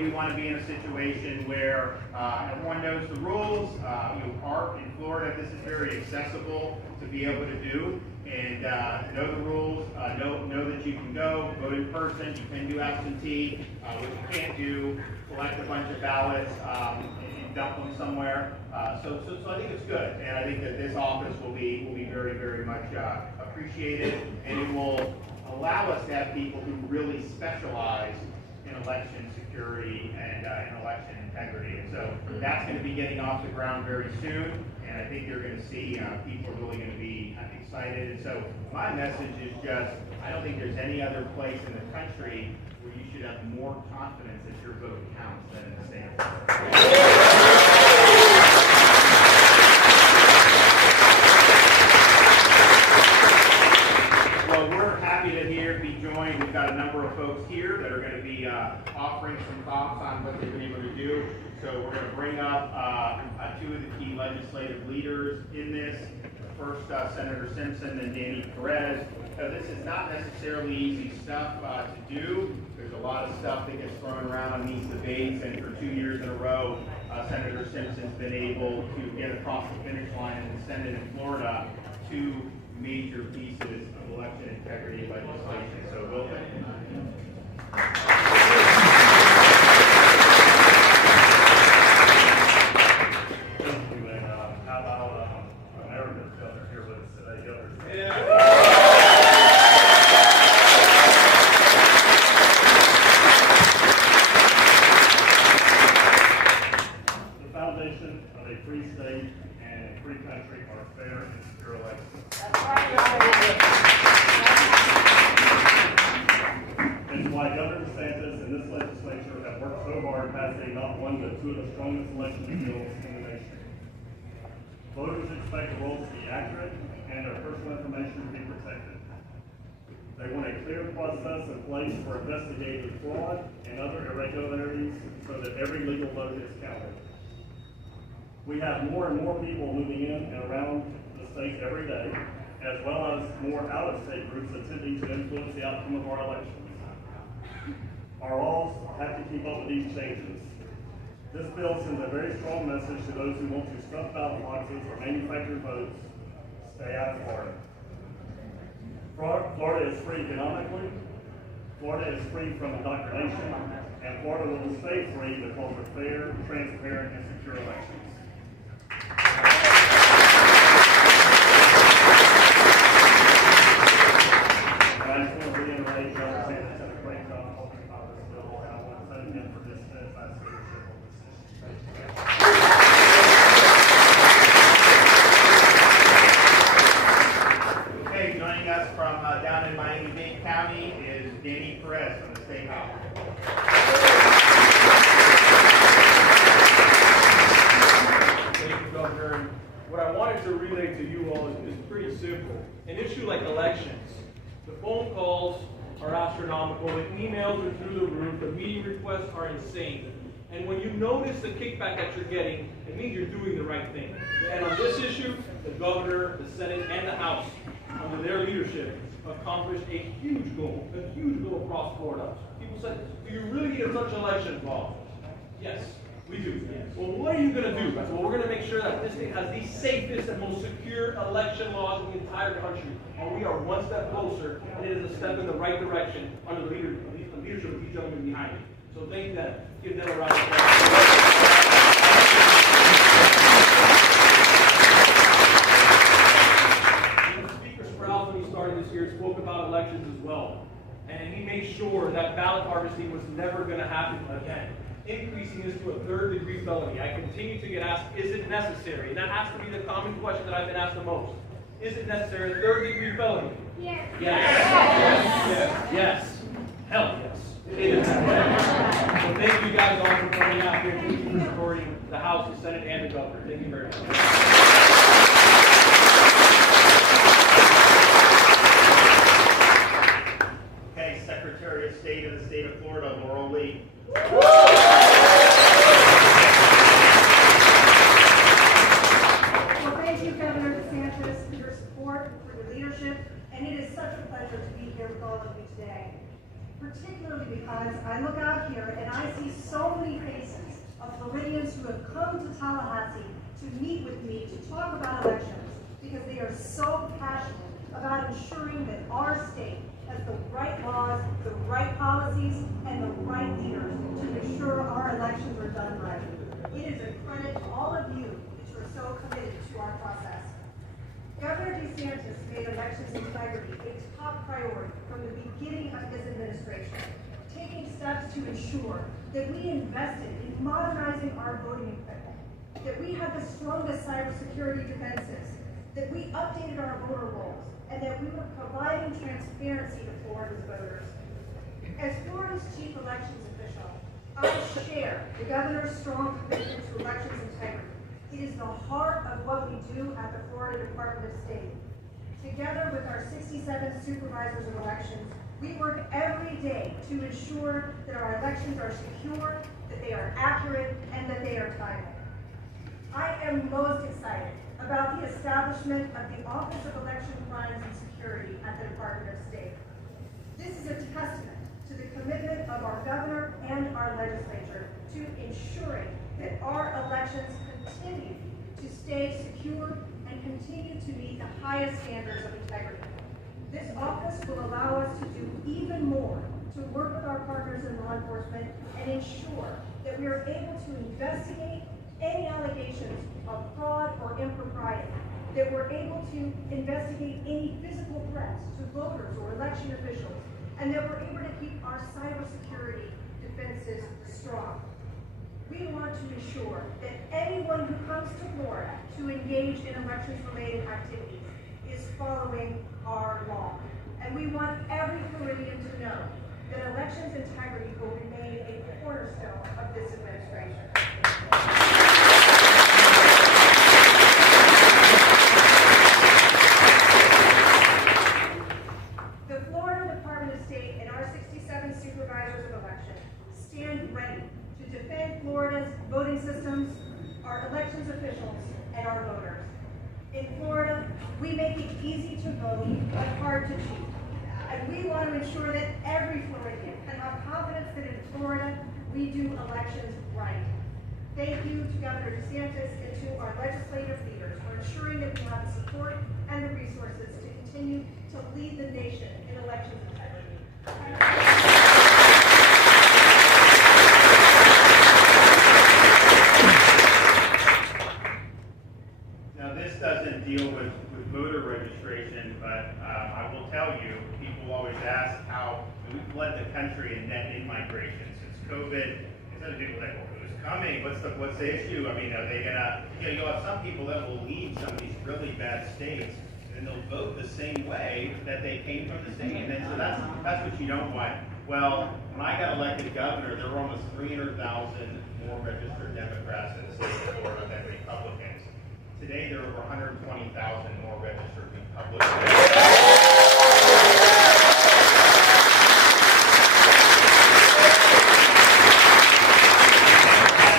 we want to be in a situation where Everyone knows the rules. You are in Florida. This is very accessible to be able to do. And know the rules. Know that you can go, vote in person. You can do absentee. What you can't do, collect a bunch of ballots and dump them somewhere. So I think it's good, and I think that this office will be very, very much appreciated, and it will allow us to have people who really specialize in election security and in election integrity. And so that's going to be getting off the ground very soon, and I think you're going to see people are really going to be excited. And so my message is just, I don't think there's any other place in the country where you should have more confidence that your vote counts than in the state of Florida. Well, we're happy to be joined. We've got a number of folks here that are going to be offering some thoughts on what they've been able to do. So we're going to bring up two of the key legislative leaders in this. First, Senator Simpson and Danny Perez. This is not necessarily easy stuff to do. There's a lot of stuff that gets thrown around on these debates, and for 2 years in a row, Senator Simpson's been able to get across the finish line in the Senate in Florida 2 major pieces of election integrity legislation. So, Wilton. It's why Governor DeSantis and this legislature have worked so hard passing not one but 2 of the strongest election bills in the nation. Voters expect the rolls to be accurate and their personal information to be protected. They want a clear process in place for investigating fraud and other irregularities so that every legal vote is counted. We have more and more people moving in and around the state every day, as well as more out-of-state groups attempting to influence the outcome of our elections. Our laws have to keep up with these changes. This bill sends a very strong message to those who want to stuff ballot boxes or manufacture votes. Stay out of Florida. Florida is free economically, Florida is free from indoctrination, and Florida will stay free because of fair, transparent, and secure elections. I just want to reiterate Governor DeSantis did a great job talking about this bill, and I want to thank him for this steadfast leadership on this issue. Okay, joining us from down in Miami-Dade County is Danny Perez from the State House. Thank you, Governor. What I wanted to relay to you all is pretty simple. An issue like elections, the phone calls are astronomical, the emails are through the roof, the meeting requests are insane. And when you notice the kickback that you're getting, it means you're doing the right thing. And on this issue, the governor, the Senate, and the House, under their leadership, accomplished a huge goal across Florida. People said, do you really need such an election law? Yes, we do. Well, what are you going to do? Well, we're going to make sure that this state has the safest and most secure election laws in the entire country. And we are one step closer, and it is a step in the right direction under the leadership of these gentlemen behind me. So thank them. Give them a round of applause. Speaker Sprouse, when he started this year, spoke about elections as well. And he made sure that ballot harvesting was never going to happen again, increasing this to a 3rd-degree felony. I continue to get asked, is it necessary? And that has to be the common question that I've been asked the most. Is it necessary, a 3rd-degree felony? Yes. Yes. Yes. Hell yes. It is. So thank you guys all for coming out here. Thank you for supporting the House, the Senate, and the governor. Thank you very much. Okay, Secretary of State of the State of Florida, Laurel Lee. Well, thank you, Governor DeSantis, for your support, for your leadership, and it is such a pleasure to be here with all of you today. Particularly because I look out here and I see so many faces of Floridians who have come to Tallahassee to meet with me to talk about elections because they are so passionate about ensuring that our state has the right laws, the right policies, and the right leaders to ensure our elections are done right. It is a credit to all of you that you are so committed to our process. Governor DeSantis made elections integrity a top priority from the beginning of his administration, taking steps to ensure that we invested in modernizing our voting equipment, that we had the strongest cybersecurity defenses, that we updated our voter rolls, and that we were providing transparency to Florida's voters. As Florida's chief elections official, I share the governor's strong commitment to elections integrity. It is the heart of what we do at the Florida Department of State. Together with our 67 supervisors of elections, we work every day to ensure that our elections are secure, that they are accurate, and that they are timely. I am most excited about the establishment of the Office of Election Crimes and Security at the Department of State. This is a testament to the commitment of our governor and our legislature to ensuring that our elections continue to stay secure and continue to meet the highest standards of integrity. This office will allow us to do even more to work with our partners in law enforcement and ensure that we are able to investigate any allegations of fraud or impropriety, that we're able to investigate any physical threats to voters or election officials, and that we're able to keep our cybersecurity defenses strong. We want to ensure that anyone who comes to Florida to engage in elections-related activities is following our law. And we want every Floridian to know that elections integrity will remain a cornerstone of this administration. The Florida Department of State and our 67 supervisors of election stand ready to defend Florida's voting systems, our elections officials, and our voters. In Florida, we make it easy to vote, but hard to cheat. And we want to ensure that every Floridian can have confidence that in Florida, we do elections right. Thank you to Governor DeSantis and to our legislative leaders for ensuring that we have the support and the resources to continue to lead the nation in elections integrity. Doesn't deal with voter registration, but I will tell you, people always ask how we've led the country in net in-migration since COVID. Instead of people like, well, who's coming? What's the issue? I mean, are they gonna? You'll have some people that will leave some of these really bad states, and they'll vote the same way that they came from the state. And so that's what you don't want. Well, when I got elected governor, there were almost 300,000 more registered Democrats in the state of Florida than Republicans. Today, there are over 120,000 more registered Republicans.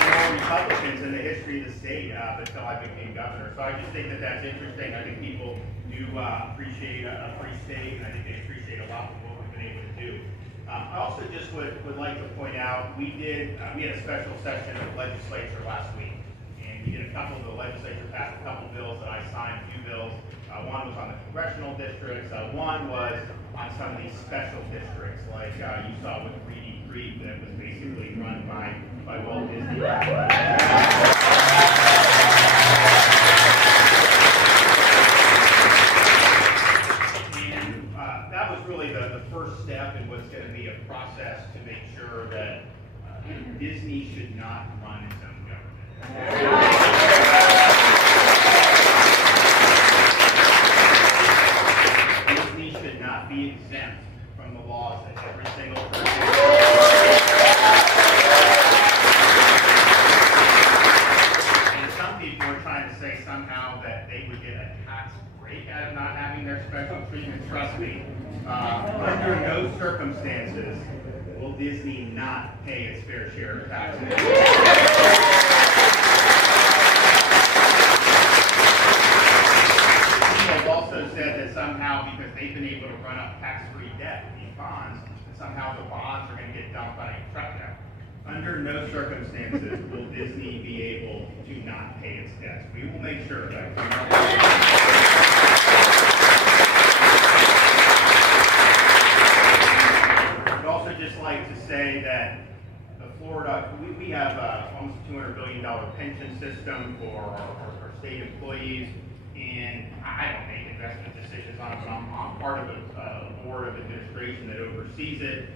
More Republicans in the history of the state until I became governor. So I just think that that's interesting. I think people do appreciate a free state, and I think they appreciate a lot of what we've been able to do. I also just would like to point out, we had a special session of the legislature last week. We did a couple of the legislature passed a couple bills that I signed, a few bills. One was on the congressional districts. One was on some of these special districts, like you saw with Reedy Creek, that was basically run by Walt Disney. And that was really the first step in what's going to be a process to make sure that Disney should not run its own government. Disney should not be exempt from the laws that every single person. And some people are trying to say somehow that they would get a tax break out of not having their special treatment. Trust me, under no circumstances will Disney not pay its fair share of taxes. Also said that somehow, because they've been able to run up tax-free debt with these bonds, that somehow the bonds are going to get dumped on a truck now. under no circumstances will Disney be able to not pay its debts. We will make sure that. I'd also just like to say that the Florida, we have almost $200 billion pension system for our state employees, and I don't make investment decisions on it, but I'm part of a board of administration that oversees it.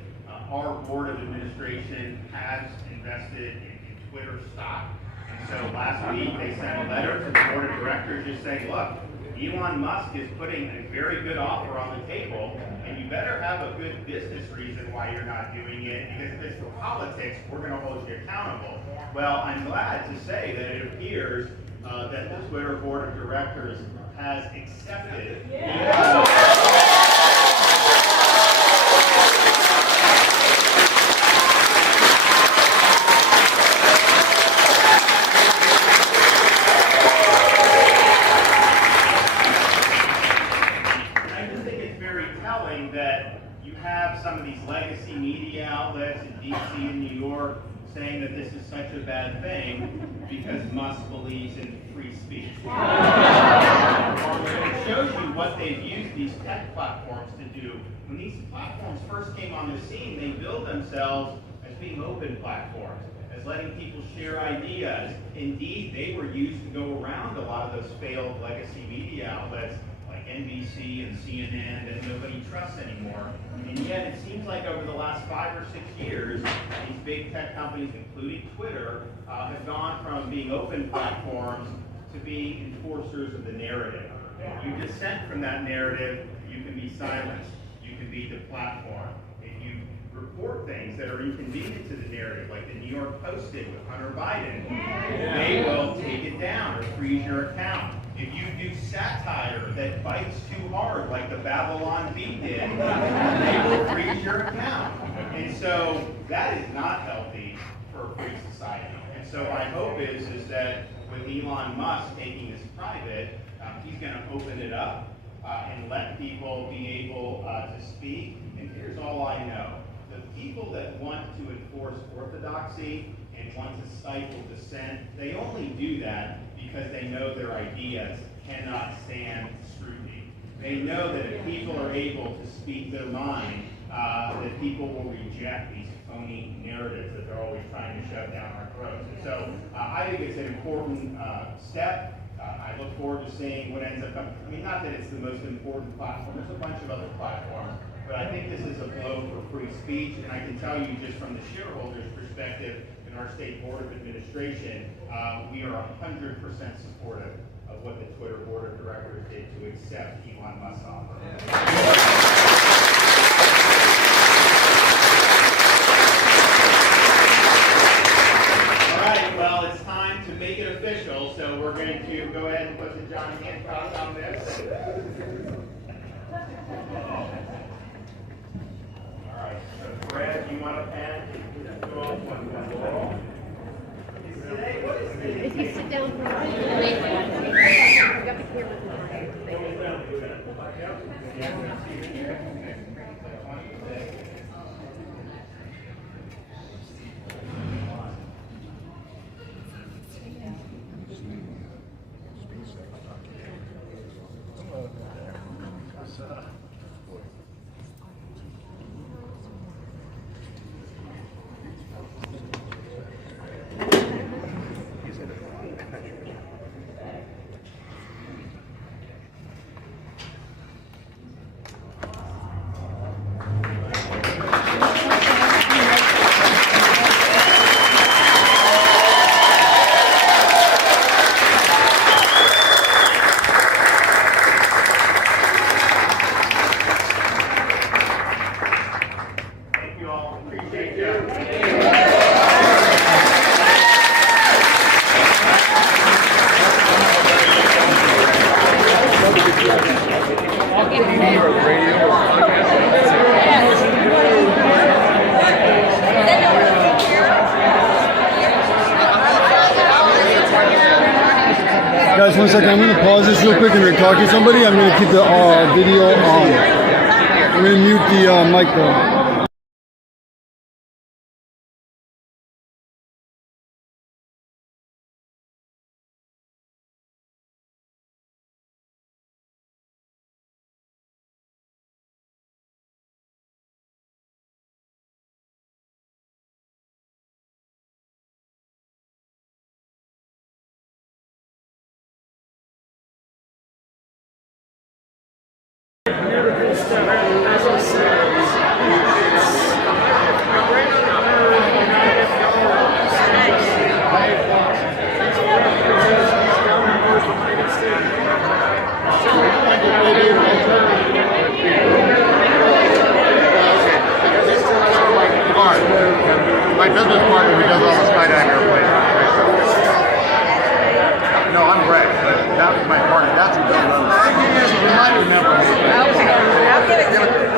Our board of administration has invested in Twitter stock, and so last week they sent a letter to the board of directors just saying, look, Elon Musk is putting a very good offer on the table, and you better have a good business reason why you're not doing it, because if it's for politics, we're going to hold you accountable. Well, I'm glad to say that it appears that the Twitter board of directors has accepted that you have some of these legacy media outlets in DC and New York saying that this is such a bad thing because Musk believes in free speech. It shows you what they've used these tech platforms to do. When these platforms first came on the scene, they billed themselves as being open platforms, as letting people share ideas. Indeed, they were used to go around a lot of those failed legacy media outlets like NBC and CNN that nobody trusts anymore. And yet it seems like over the last 5 or 6 years, these big tech companies, including Twitter, have gone from being open platforms to being enforcers of the narrative. If you dissent from that narrative, you can be silenced. You can be deplatformed. If you report things that are inconvenient to the narrative, like the New York Post did with Hunter Biden, they will take it down or freeze your account. If you do satire that bites too hard, like the Babylon Bee did, they will freeze your account. And so that is not healthy for a free society. And so my hope is that with Elon Musk taking this private, he's going to open it up and let people be able to speak. And here's all I know. The people that want to enforce orthodoxy and want to stifle dissent, they only do that because they know their ideas cannot stand scrutiny. They know that if people are able to speak their mind, that people will reject these phony narratives that they're always trying to shove down our throats. And so I think it's an important step. I look forward to seeing what ends up coming. I mean, not that it's the most important platform. There's a bunch of other platforms. But I think this is a blow for free speech. And I can tell you just from the shareholders' perspective, in our state board of administration, we are 100% supportive of what the Twitter board of directors did to accept Elon Musk's offer. All right, well, it's time to make it official, so we're going to go ahead and put the John Hancock on this. All right, so Brad, do you want a pen? Today, what is today? If you sit down for a Guys, 1 second. I'm going to pause this real quick and we're talking to somebody. I'm going to keep the video on. I'm going to mute the mic though. my business partner who does all the skydiving airplanes. No, I'm Greg. That was my partner. That's who does those. You might remember. Okay, I'll give it to you.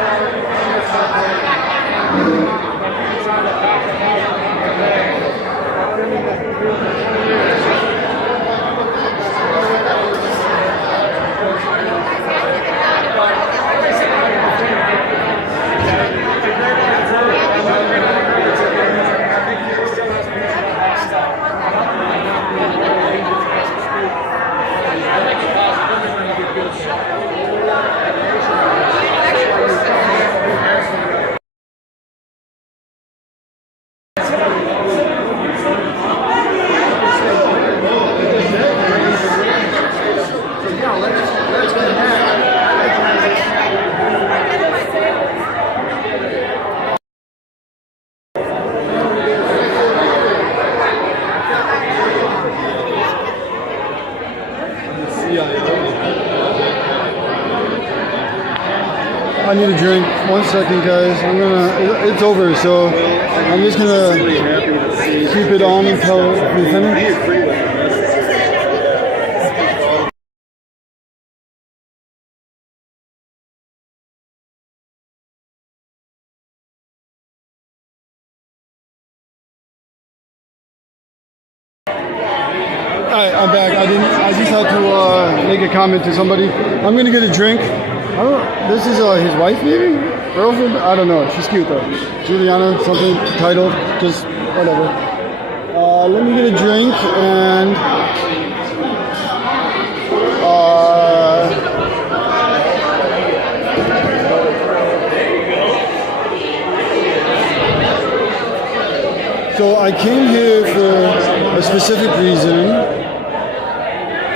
I need a drink. 1 second, guys. It's over, so I'm just gonna keep it on until we finish. Alright, I'm back. I just had to make a comment to somebody. I'm gonna get a drink. This is his wife, maybe? Girlfriend? I don't know. She's cute though. Juliana, something titled, just whatever. Let me get a drink and so I came here for a specific reason,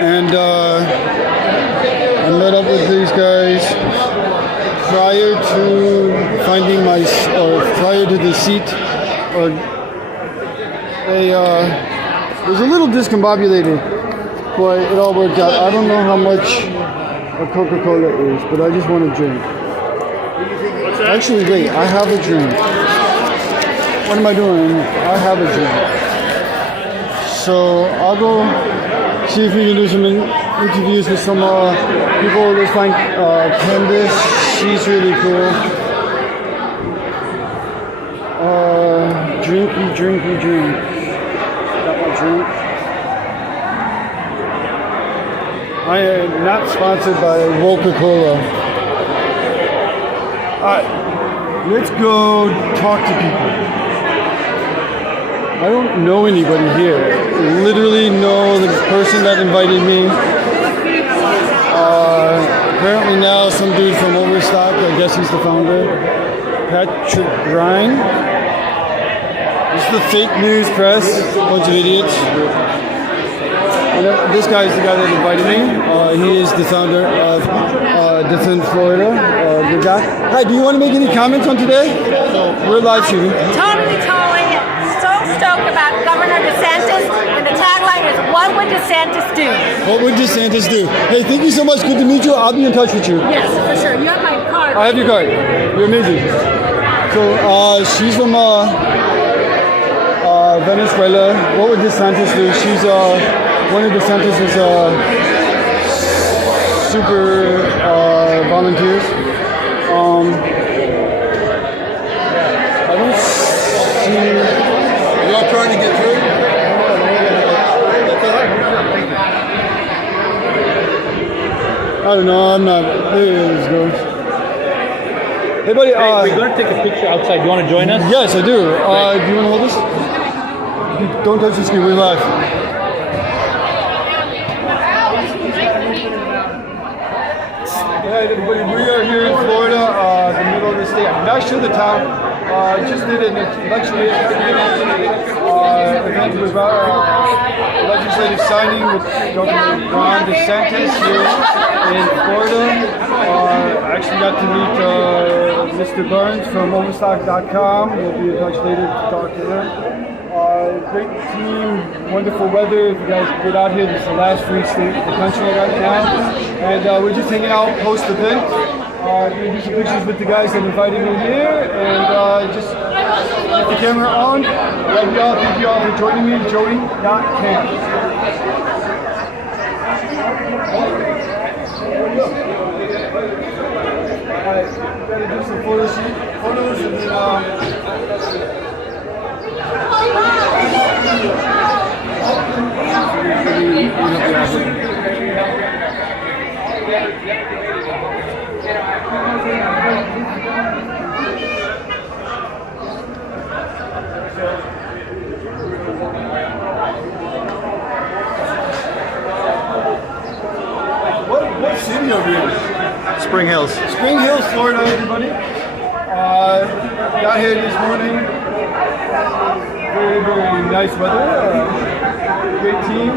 and I met up with these guys prior to finding prior to the seat, or they was a little discombobulated, but it all worked out. I don't know how much a Coca-Cola is, but I just want a drink. Actually, wait, I have a drink. What am I doing? I have a drink. So I'll go see if we can do some interviews with some people. Let's find Candace. She's really cool. Drinky drink. Got my drink. I am not sponsored by Coca-Cola. Alright, let's go talk to people. I don't know anybody here. I literally know the person that invited me. Apparently now some dude from Overstock, I guess he's the founder. Patrick Grine. This is the fake news press, bunch of idiots. And this guy is the guy that invited me. He is the founder of Defend Florida. Good guy. Hi, do you want to make any comments on today? We're live shooting. Totally. So stoked about Governor DeSantis, and the tagline is, "What would DeSantis do?" What would DeSantis do? Hey, thank you so much. Good to meet you. I'll be in touch with you. Yes, for sure. You have my card. I have your card. You're amazing. So she's from Venezuela. What would DeSantis do? She's one of DeSantis' super volunteers. I don't see. Are y'all trying to get through? I don't know. I'm not. There it goes. Hey, buddy. We're going to take a picture outside. You want to join us? Yes, I do. Do you want to hold this? Don't touch the screen. We're live. Hey, everybody. We are here in Florida, the middle of the state. I'm not sure the town. Just did an election event with legislative signing with Governor Ron DeSantis here in Florida. I actually got to meet Mr. Burns from Overstock.com. We'll be in touch later to talk to him. Great team, wonderful weather. If you guys get out here, this is the last free state in the country right now. And we're just hanging out post-event. Doing some pictures with the guys that invited me here, and just Get the camera on. Love y'all. Thank you all for joining me. Joey.camp. Alright, gotta do some photos and then what city are we in? Spring Hills. Spring Hills, Florida, everybody. Got here this morning. Very, very nice weather. Great team.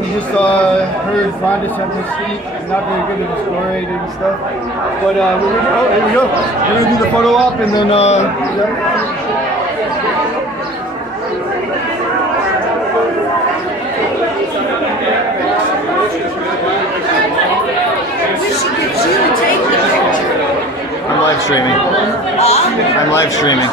We just heard Ron DeSantis speak. Not very good at the story and stuff. But here we go. We're gonna do the photo op and then I'm live streaming. I'm live streaming.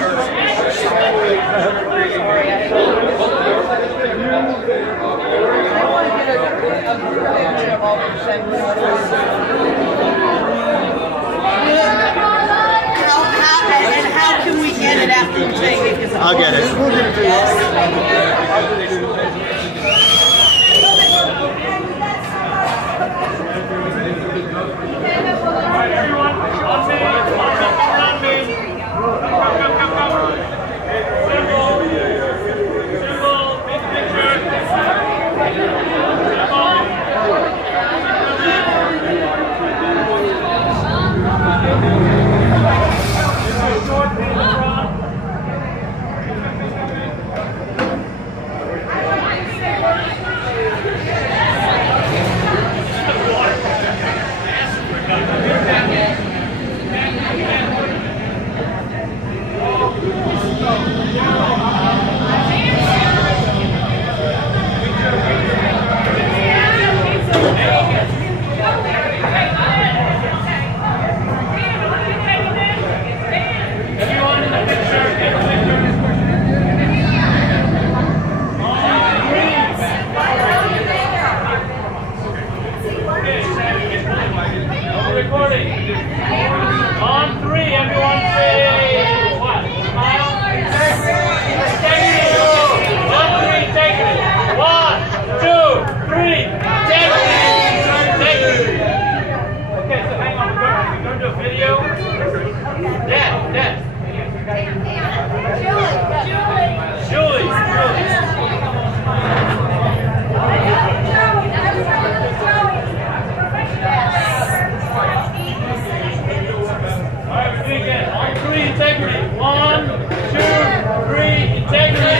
And how can we get it after you take it? I'll get it. Everyone, on me. Come. Symbol, big picture. Recording. On three, everyone say what? Smile. Take it. 1, 3, take it. 1, 2, 3, take it. Take it. Okay, so hang on. We're going to do a video. Dad. Julie. Again. On three, integrity. 1, 2, 3, integrity.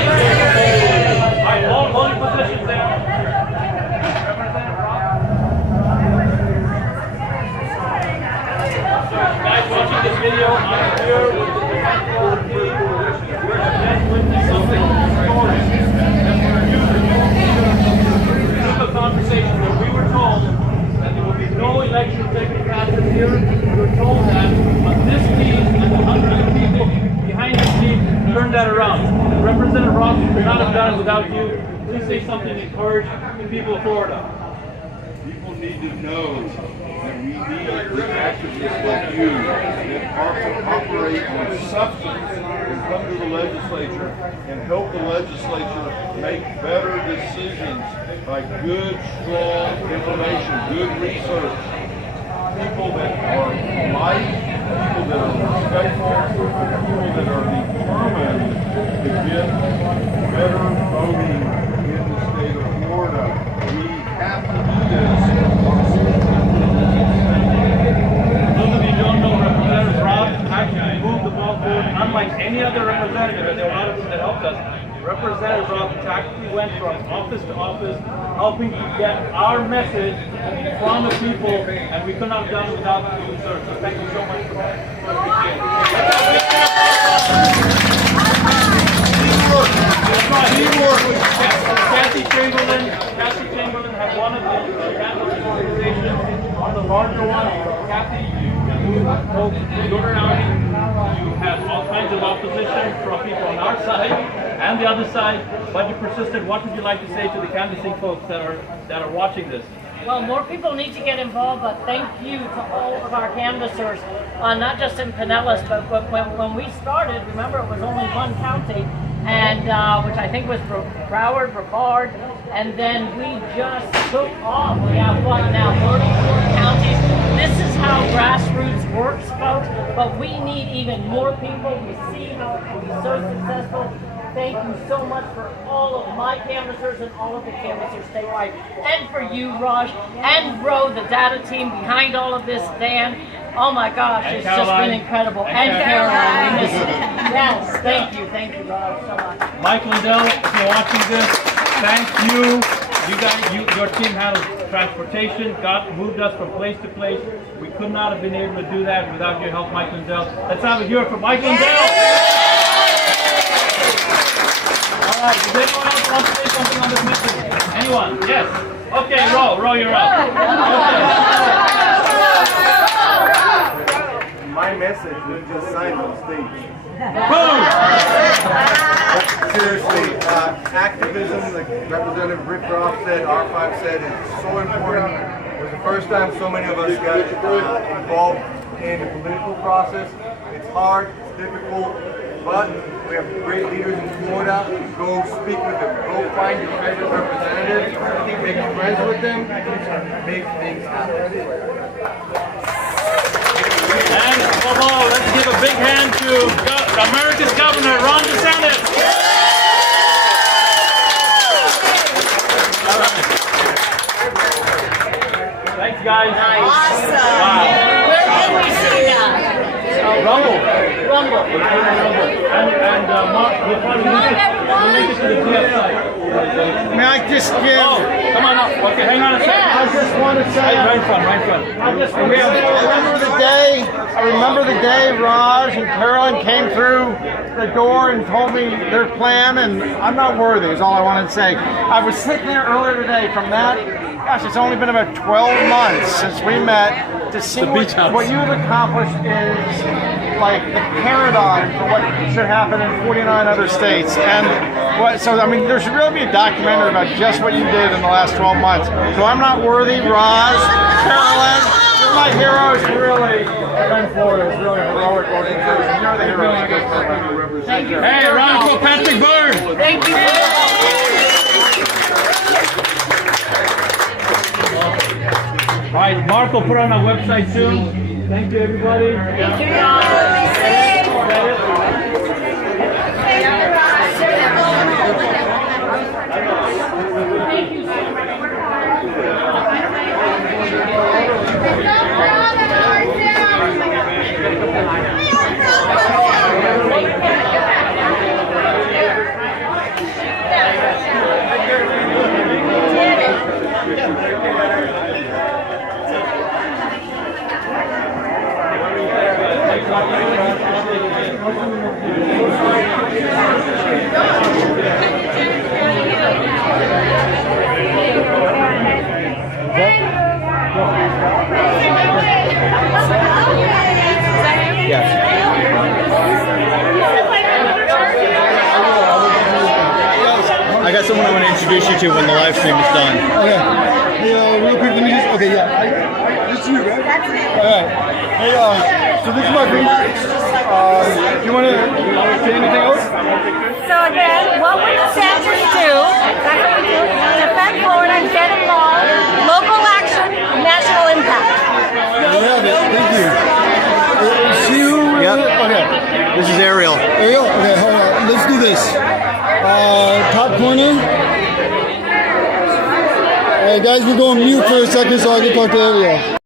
Alright, hold your positions there. So, guys watching this video, I'm here with the something conversation where we were told that there will be no election taking place here. We were told that this team and the hundreds of people behind this team turned that around. Representative Ross, we could not have done it without you. Please say something to encourage the people of Florida. People need to know that we need activists like you that operate on substance and come to the legislature and help the legislature make better decisions by good, strong information, good research. People that are polite, people that are respectful, people that are determined to get better voting in the state of Florida. We have to do this. Those of you who don't know, Representative Rob actually moved the ball forward, unlike any other representative, and there were a lot of them that helped us. Representative Rob tactically went from office to office, helping to get our message in front of people, and we could not have done it without you, sir. So thank you so much for that. Kathy Chamberlain had one of the Catholic organizations on the larger one. Kathy, you moved folks in your county. You had all kinds of opposition from people on our side and the other side, but you persisted. What would you like to say to the canvassing folks that are watching this? Well, more people need to get involved, but thank you to all of our canvassers, not just in Pinellas, but when we started, remember it was only one county, and which I think was Broward, Brevard, and then we just took off. We have what now, 34 counties. This is how grassroots works, folks, but we need even more people. We see how it can be so successful. Thank you so much for all of my canvassers and all of the canvassers statewide, and for you, Raj, and Ro, the data team behind all of this, Dan. Oh my gosh, it's just been incredible. And Caroline, we miss you. Yes, thank you, Raj, so much. Mike Lindell, if you're watching this, thank you. You guys, your team handled transportation, moved us from place to place. We could not have been able to do that without your help, Mike Lindell. Let's have it here for Mike Lindell. All right, does anyone else want to say something on this message? Anyone? Yes. Okay, Ro, you're up. Okay. My message was just signed on stage. Boom! Seriously, activism, like Representative Rick Roth said, R5 said, is so important. It was the first time so many of us got involved in the political process. It's hard, it's difficult, but we have great leaders in Florida. Go speak with them. Go find your favorite representatives, make friends with them, make things happen. And let's give a big hand to America's Governor, Ron DeSantis. All right. Thanks, guys. Nice. Awesome. Wow. Where can we see that? Rumble. Rumble. And Mark, we'll probably link it to the DF site. May I just give... Oh, come on up. Okay, hang on a second. I just want to say... Right in front. I remember the day Raj and Carolyn came through the door and told me their plan, and I'm not worthy is all I wanted to say. I was sitting there earlier today from that. Gosh, it's only been about 12 months since we met to see what you've accomplished is like the paradigm for what should happen in 49 other states. And so, I mean, there should really be a documentary about just what you did in the last 12 months. So I'm not worthy, Raj, Carolyn, you're my heroes. Really, Ben Florida is really heroic working for you. You're the hero. Thank you. Hey, a round for Patrick Byrne. Thank you. All right, Mark will put on our website soon. Thank you, everybody. Thank you. I got someone I want to introduce you to when the live stream is done. Okay. Hey, real quick, let me just. Okay, yeah. This is you, right? That's me. All right. Hey, so this is my friend. You want to say anything else? So again, what would DeSantis do? That's what we do. Defend Florida, get involved, local action, national impact. We have it. Thank you. See you. Yep. Okay. This is Ariel. Ariel? Okay, hold on. Let's do this. Top corner. Alright guys, we're going mute for a second so I can talk to Ariel.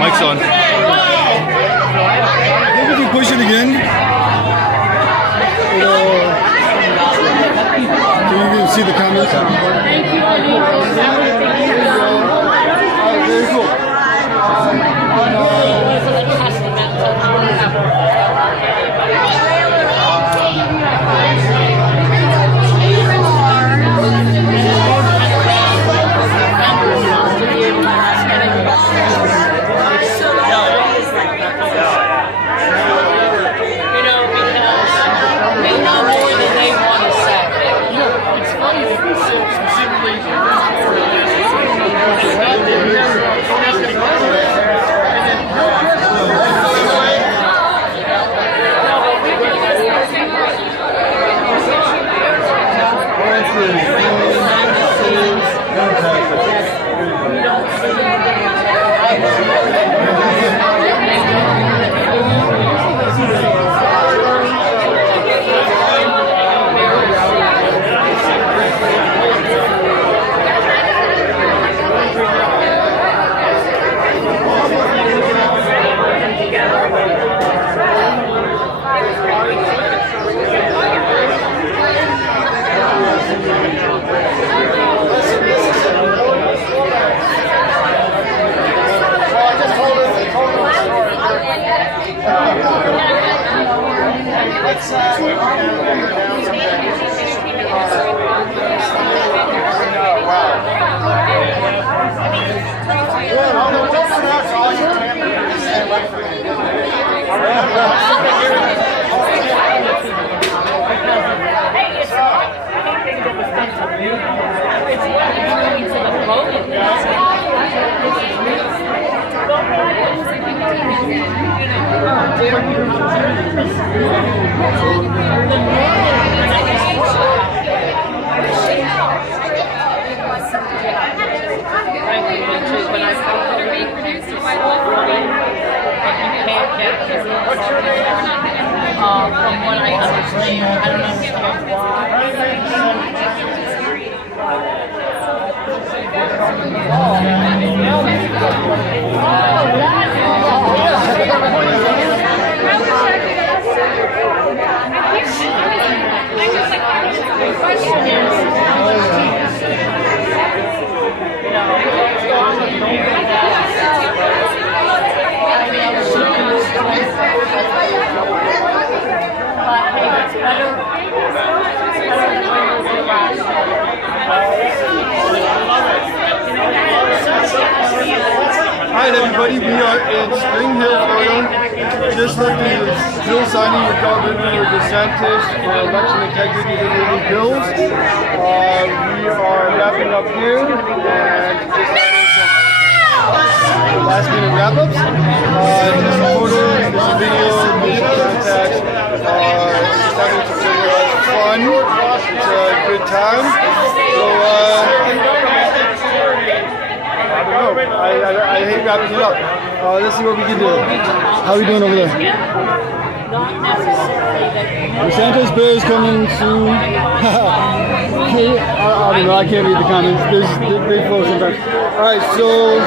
Mic's on. Maybe if you push it again. So you can see the comments. Very cool. From what I understand, I don't understand Hi everybody, we are in Spring Hill, Florida. Just looking at bill signing with Governor DeSantis for election integrity related bills. We are wrapping up here and just having some last minute wrap-ups. Just some photos, just a video, maybe contact. Just having some fun. It's a good time. So I don't know. I hate wrapping it up. Let's see what we can do. How are we doing over there? DeSantis bill is coming soon. I don't know. I can't read the comments. They flow sometimes. All right, so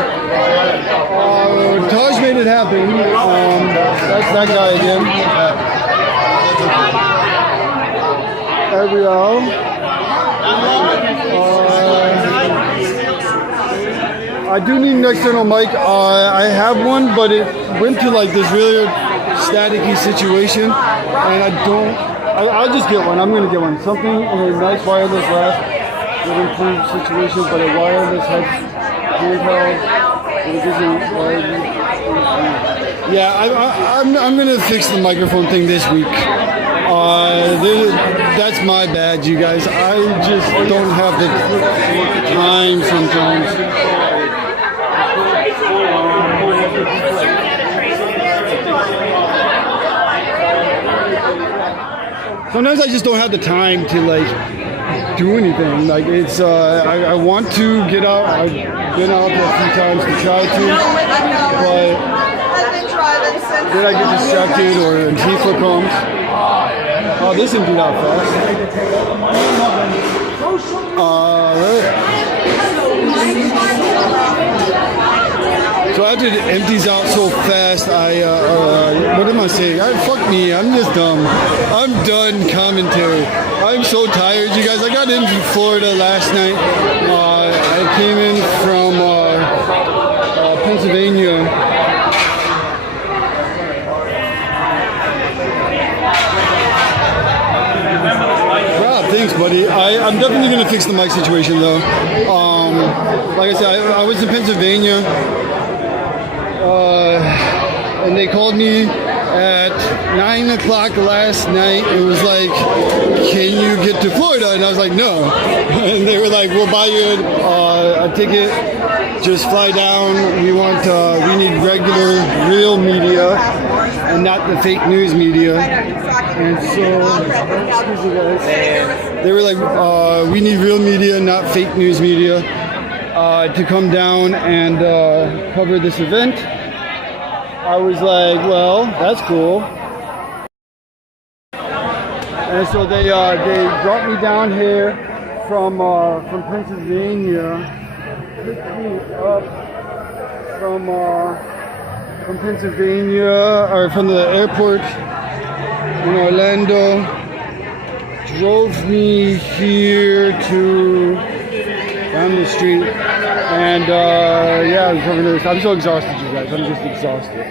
Taj made it happen. That's that guy again. Ariel. I do need an external mic. I have one, but it went to like this really staticky situation, and I'll just get one. I'm gonna get one. Something in a nice wireless last would improve the situation, but a wireless handheld. Yeah, I'm gonna fix the microphone thing this week. That's my bad, you guys. I just don't have the time sometimes. Sometimes I just don't have the time to like do anything. Like it's, I want to get out. I've been out there a few times to try to, but then I get distracted or Antifa comes. Oh, this didn't do that fast. So after it empties out so fast, what am I saying? Fuck me, I'm just dumb. I'm done commentary. I'm so tired, you guys. I got in Florida last night. I came in from Pennsylvania. Thanks, buddy. I'm definitely going to fix the mic situation, though. Like I said, I was in Pennsylvania, and they called me at 9 o'clock last night. It was like, can you get to Florida? And I was like, no. And they were like, we'll buy you a ticket. Just fly down. We need regular, real media, and not the fake news media. And so, excuse me guys, they were like, we need real media, not fake news media, to come down and cover this event. I was like, well, that's cool. And so they brought me down here from Pennsylvania, picked me up from Pennsylvania, or from the airport in Orlando, drove me here to down the street, and yeah, I'm so exhausted, you guys. I'm just exhausted.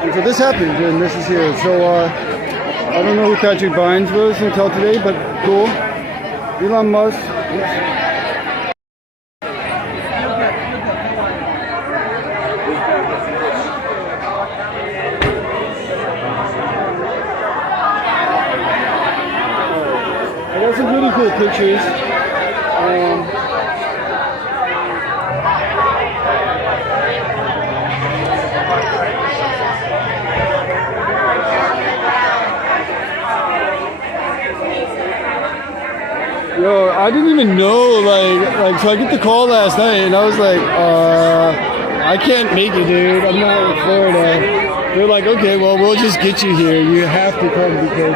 And so this happened, and this is here. So I don't know who Patrick Bynes was until today, but cool. Elon Musk. Some really cool pictures. Yo, I didn't even know, so I get the call last night, and I was like, I can't make it, dude. I'm not in Florida. They're like, okay, well, we'll just get you here. You have to come because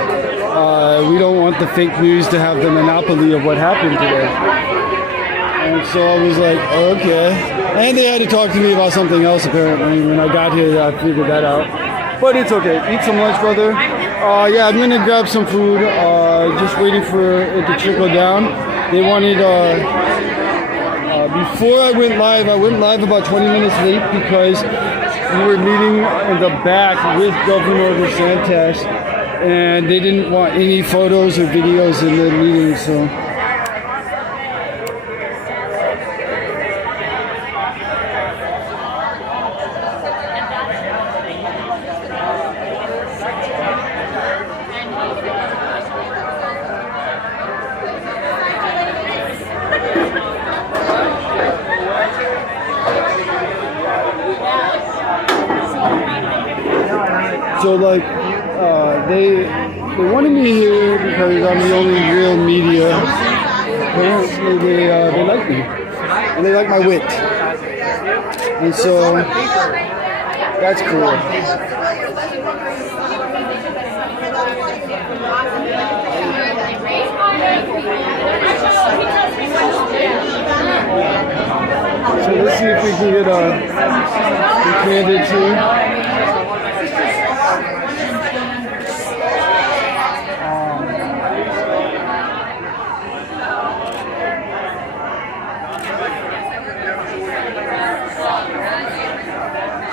we don't want the fake news to have the monopoly of what happened today. And so I was like, okay. And they had to talk to me about something else, apparently. When I got here, I figured that out. But it's okay. Eat some lunch, brother. Yeah, I'm going to grab some food. Just waiting for it to trickle down. They wanted, before I went live about 20 minutes late because we were meeting in the back with Governor DeSantis. And they didn't want any photos or videos in the meeting, so. So they wanted me here because I'm the only real media. Apparently they like me. And they like my wit. And so that's cool. So let's see if we can get candid too.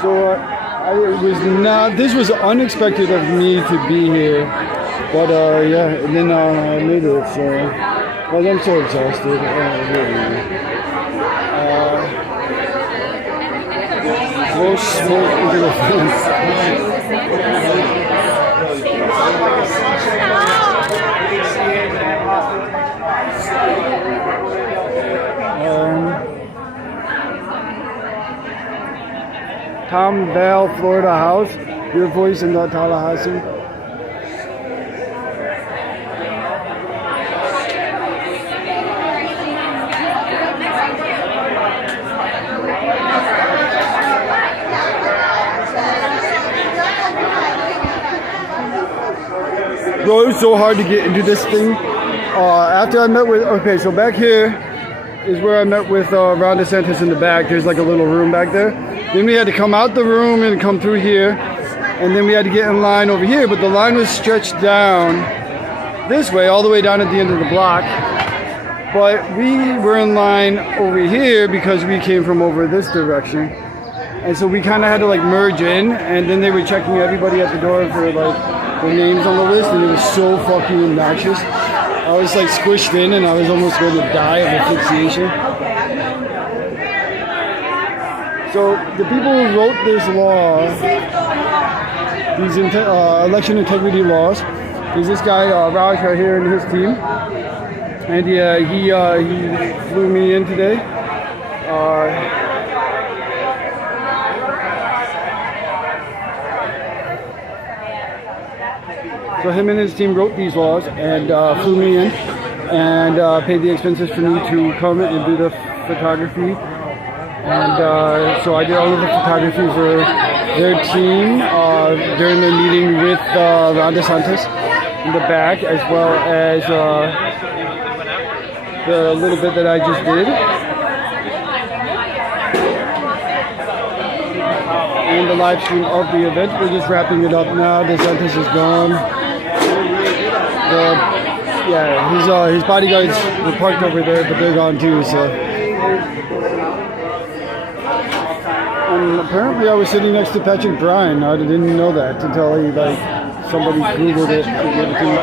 So this was unexpected of me to be here, but yeah, and then I made it, so, well, I'm so exhausted, blow smoke into the fence. Tom Bell, Florida House, your voice in the Tallahassee. Bro, it was so hard to get into this thing. After I met with, okay, so back here is where I met with Ron DeSantis in the back. There's like a little room back there. Then we had to come out the room and come through here. And then we had to get in line over here, but the line was stretched down this way, all the way down at the end of the block. But we were in line over here because we came from over this direction. And so we kind of had to like merge in, and then they were checking everybody at the door for like their names on the list, and it was so fucking obnoxious. I was like squished in, and I was almost going to die of asphyxiation. So the people who wrote this law, these election integrity laws, is this guy Raj right here and his team, and he flew me in today. So him and his team wrote these laws and flew me in and paid the expenses for me to come and do the photography. And so I did all of the photography for their team during the meeting with Ron DeSantis in the back, as well as the little bit that I just did. And the live stream of the event. We're just wrapping it up now. DeSantis is gone. His bodyguards were parked over there, but they're gone too. So. Apparently I was sitting next to Patrick Bryan. I didn't know that until somebody Googled it and gave it to me.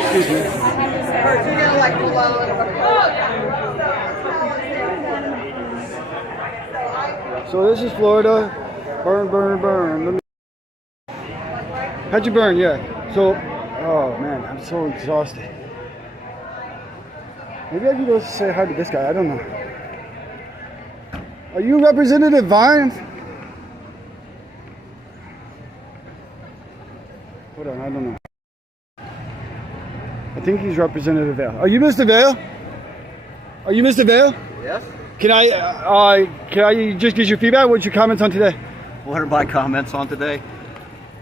Excuse me. So this is Florida. Burn, burn, burn. How'd you burn? Yeah. So, oh man, I'm so exhausted. Maybe I can go say hi to this guy. I don't know. Are you Representative Vine? Hold on, I don't know. I think he's Representative Vale. Are you Mr. Vale? Are you Mr. Vale? Yes. Can I just get your feedback? What's your comments on today? What are my comments on today?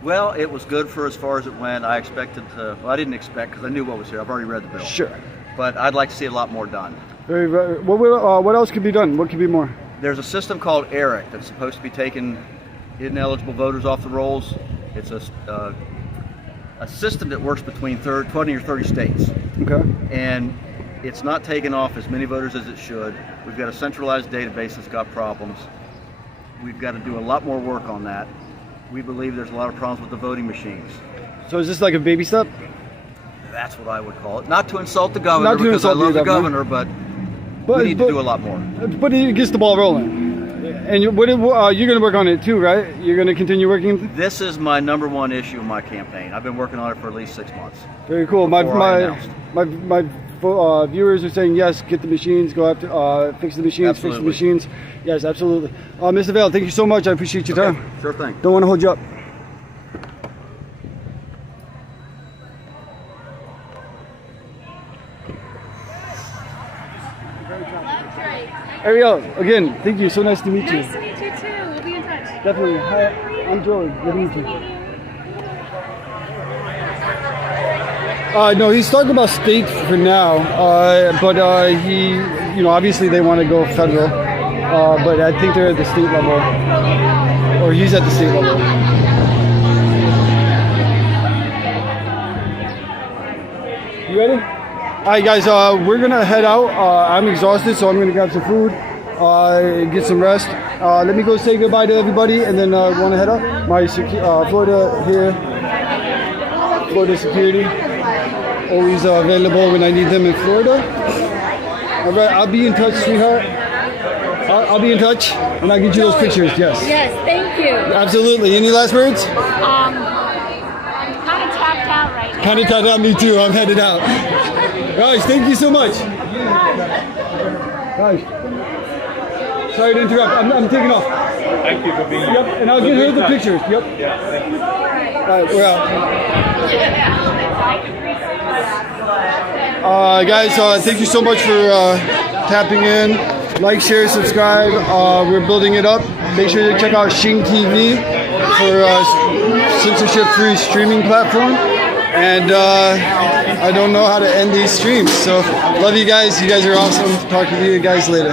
Well, it was good for as far as it went. I expected to, well, I didn't expect because I knew what was here. I've already read the bill. Sure. But I'd like to see a lot more done. What else could be done? What could be more? There's a system called ERIC that's supposed to be taking ineligible voters off the rolls. It's a system that works between 20 or 30 states. Okay. And it's not taking off as many voters as it should. We've got a centralized database that's got problems. We've got to do a lot more work on that. We believe there's a lot of problems with the voting machines. So is this like a baby step? That's what I would call it. Not to insult the governor, because I love the governor, but we need to do a lot more. But it gets the ball rolling. And you're going to work on it too, right? You're going to continue working? This is my #1 issue in my campaign. I've been working on it for at least 6 months. Very cool. My viewers are saying yes, get the machines, go after, fix the machines, Absolutely. Fix the machines. Yes, absolutely. Mr. Vale, thank you so much. I appreciate your time. Sure thing. Don't want to hold you up. Ariel, again, thank you. So nice to meet you. Nice to meet you too. We'll be in touch. Definitely. Hi, I'm Joey. Good to meet you. No, he's talking about state for now, but he, obviously they want to go federal, but I think they're at the state level, or he's at the state level. You ready? All right, guys, we're gonna head out. I'm exhausted, so I'm gonna grab some food, get some rest. Let me go say goodbye to everybody, and then want to head out. My Florida here, Florida security. Always available when I need them in Florida. All right, I'll be in touch, sweetheart. I'll be in touch, and I'll get you those pictures. Yes. Yes, thank you. Absolutely. Any last words? I'm kind of tapped out right now. Kind of tapped out. Me too. I'm headed out. Guys, thank you so much. Guys, sorry to interrupt. I'm taking off. Thank you for being here. Yep, and I'll get her the pictures. Yep. Yeah, thank you. All right, we're out. Yeah. Guys, thank you so much for tapping in. Like, share, subscribe. We're building it up. Make sure to check out Shing TV for censorship-free streaming platform. And I don't know how to end these streams. So love you guys. You guys are awesome. Talk to you guys later.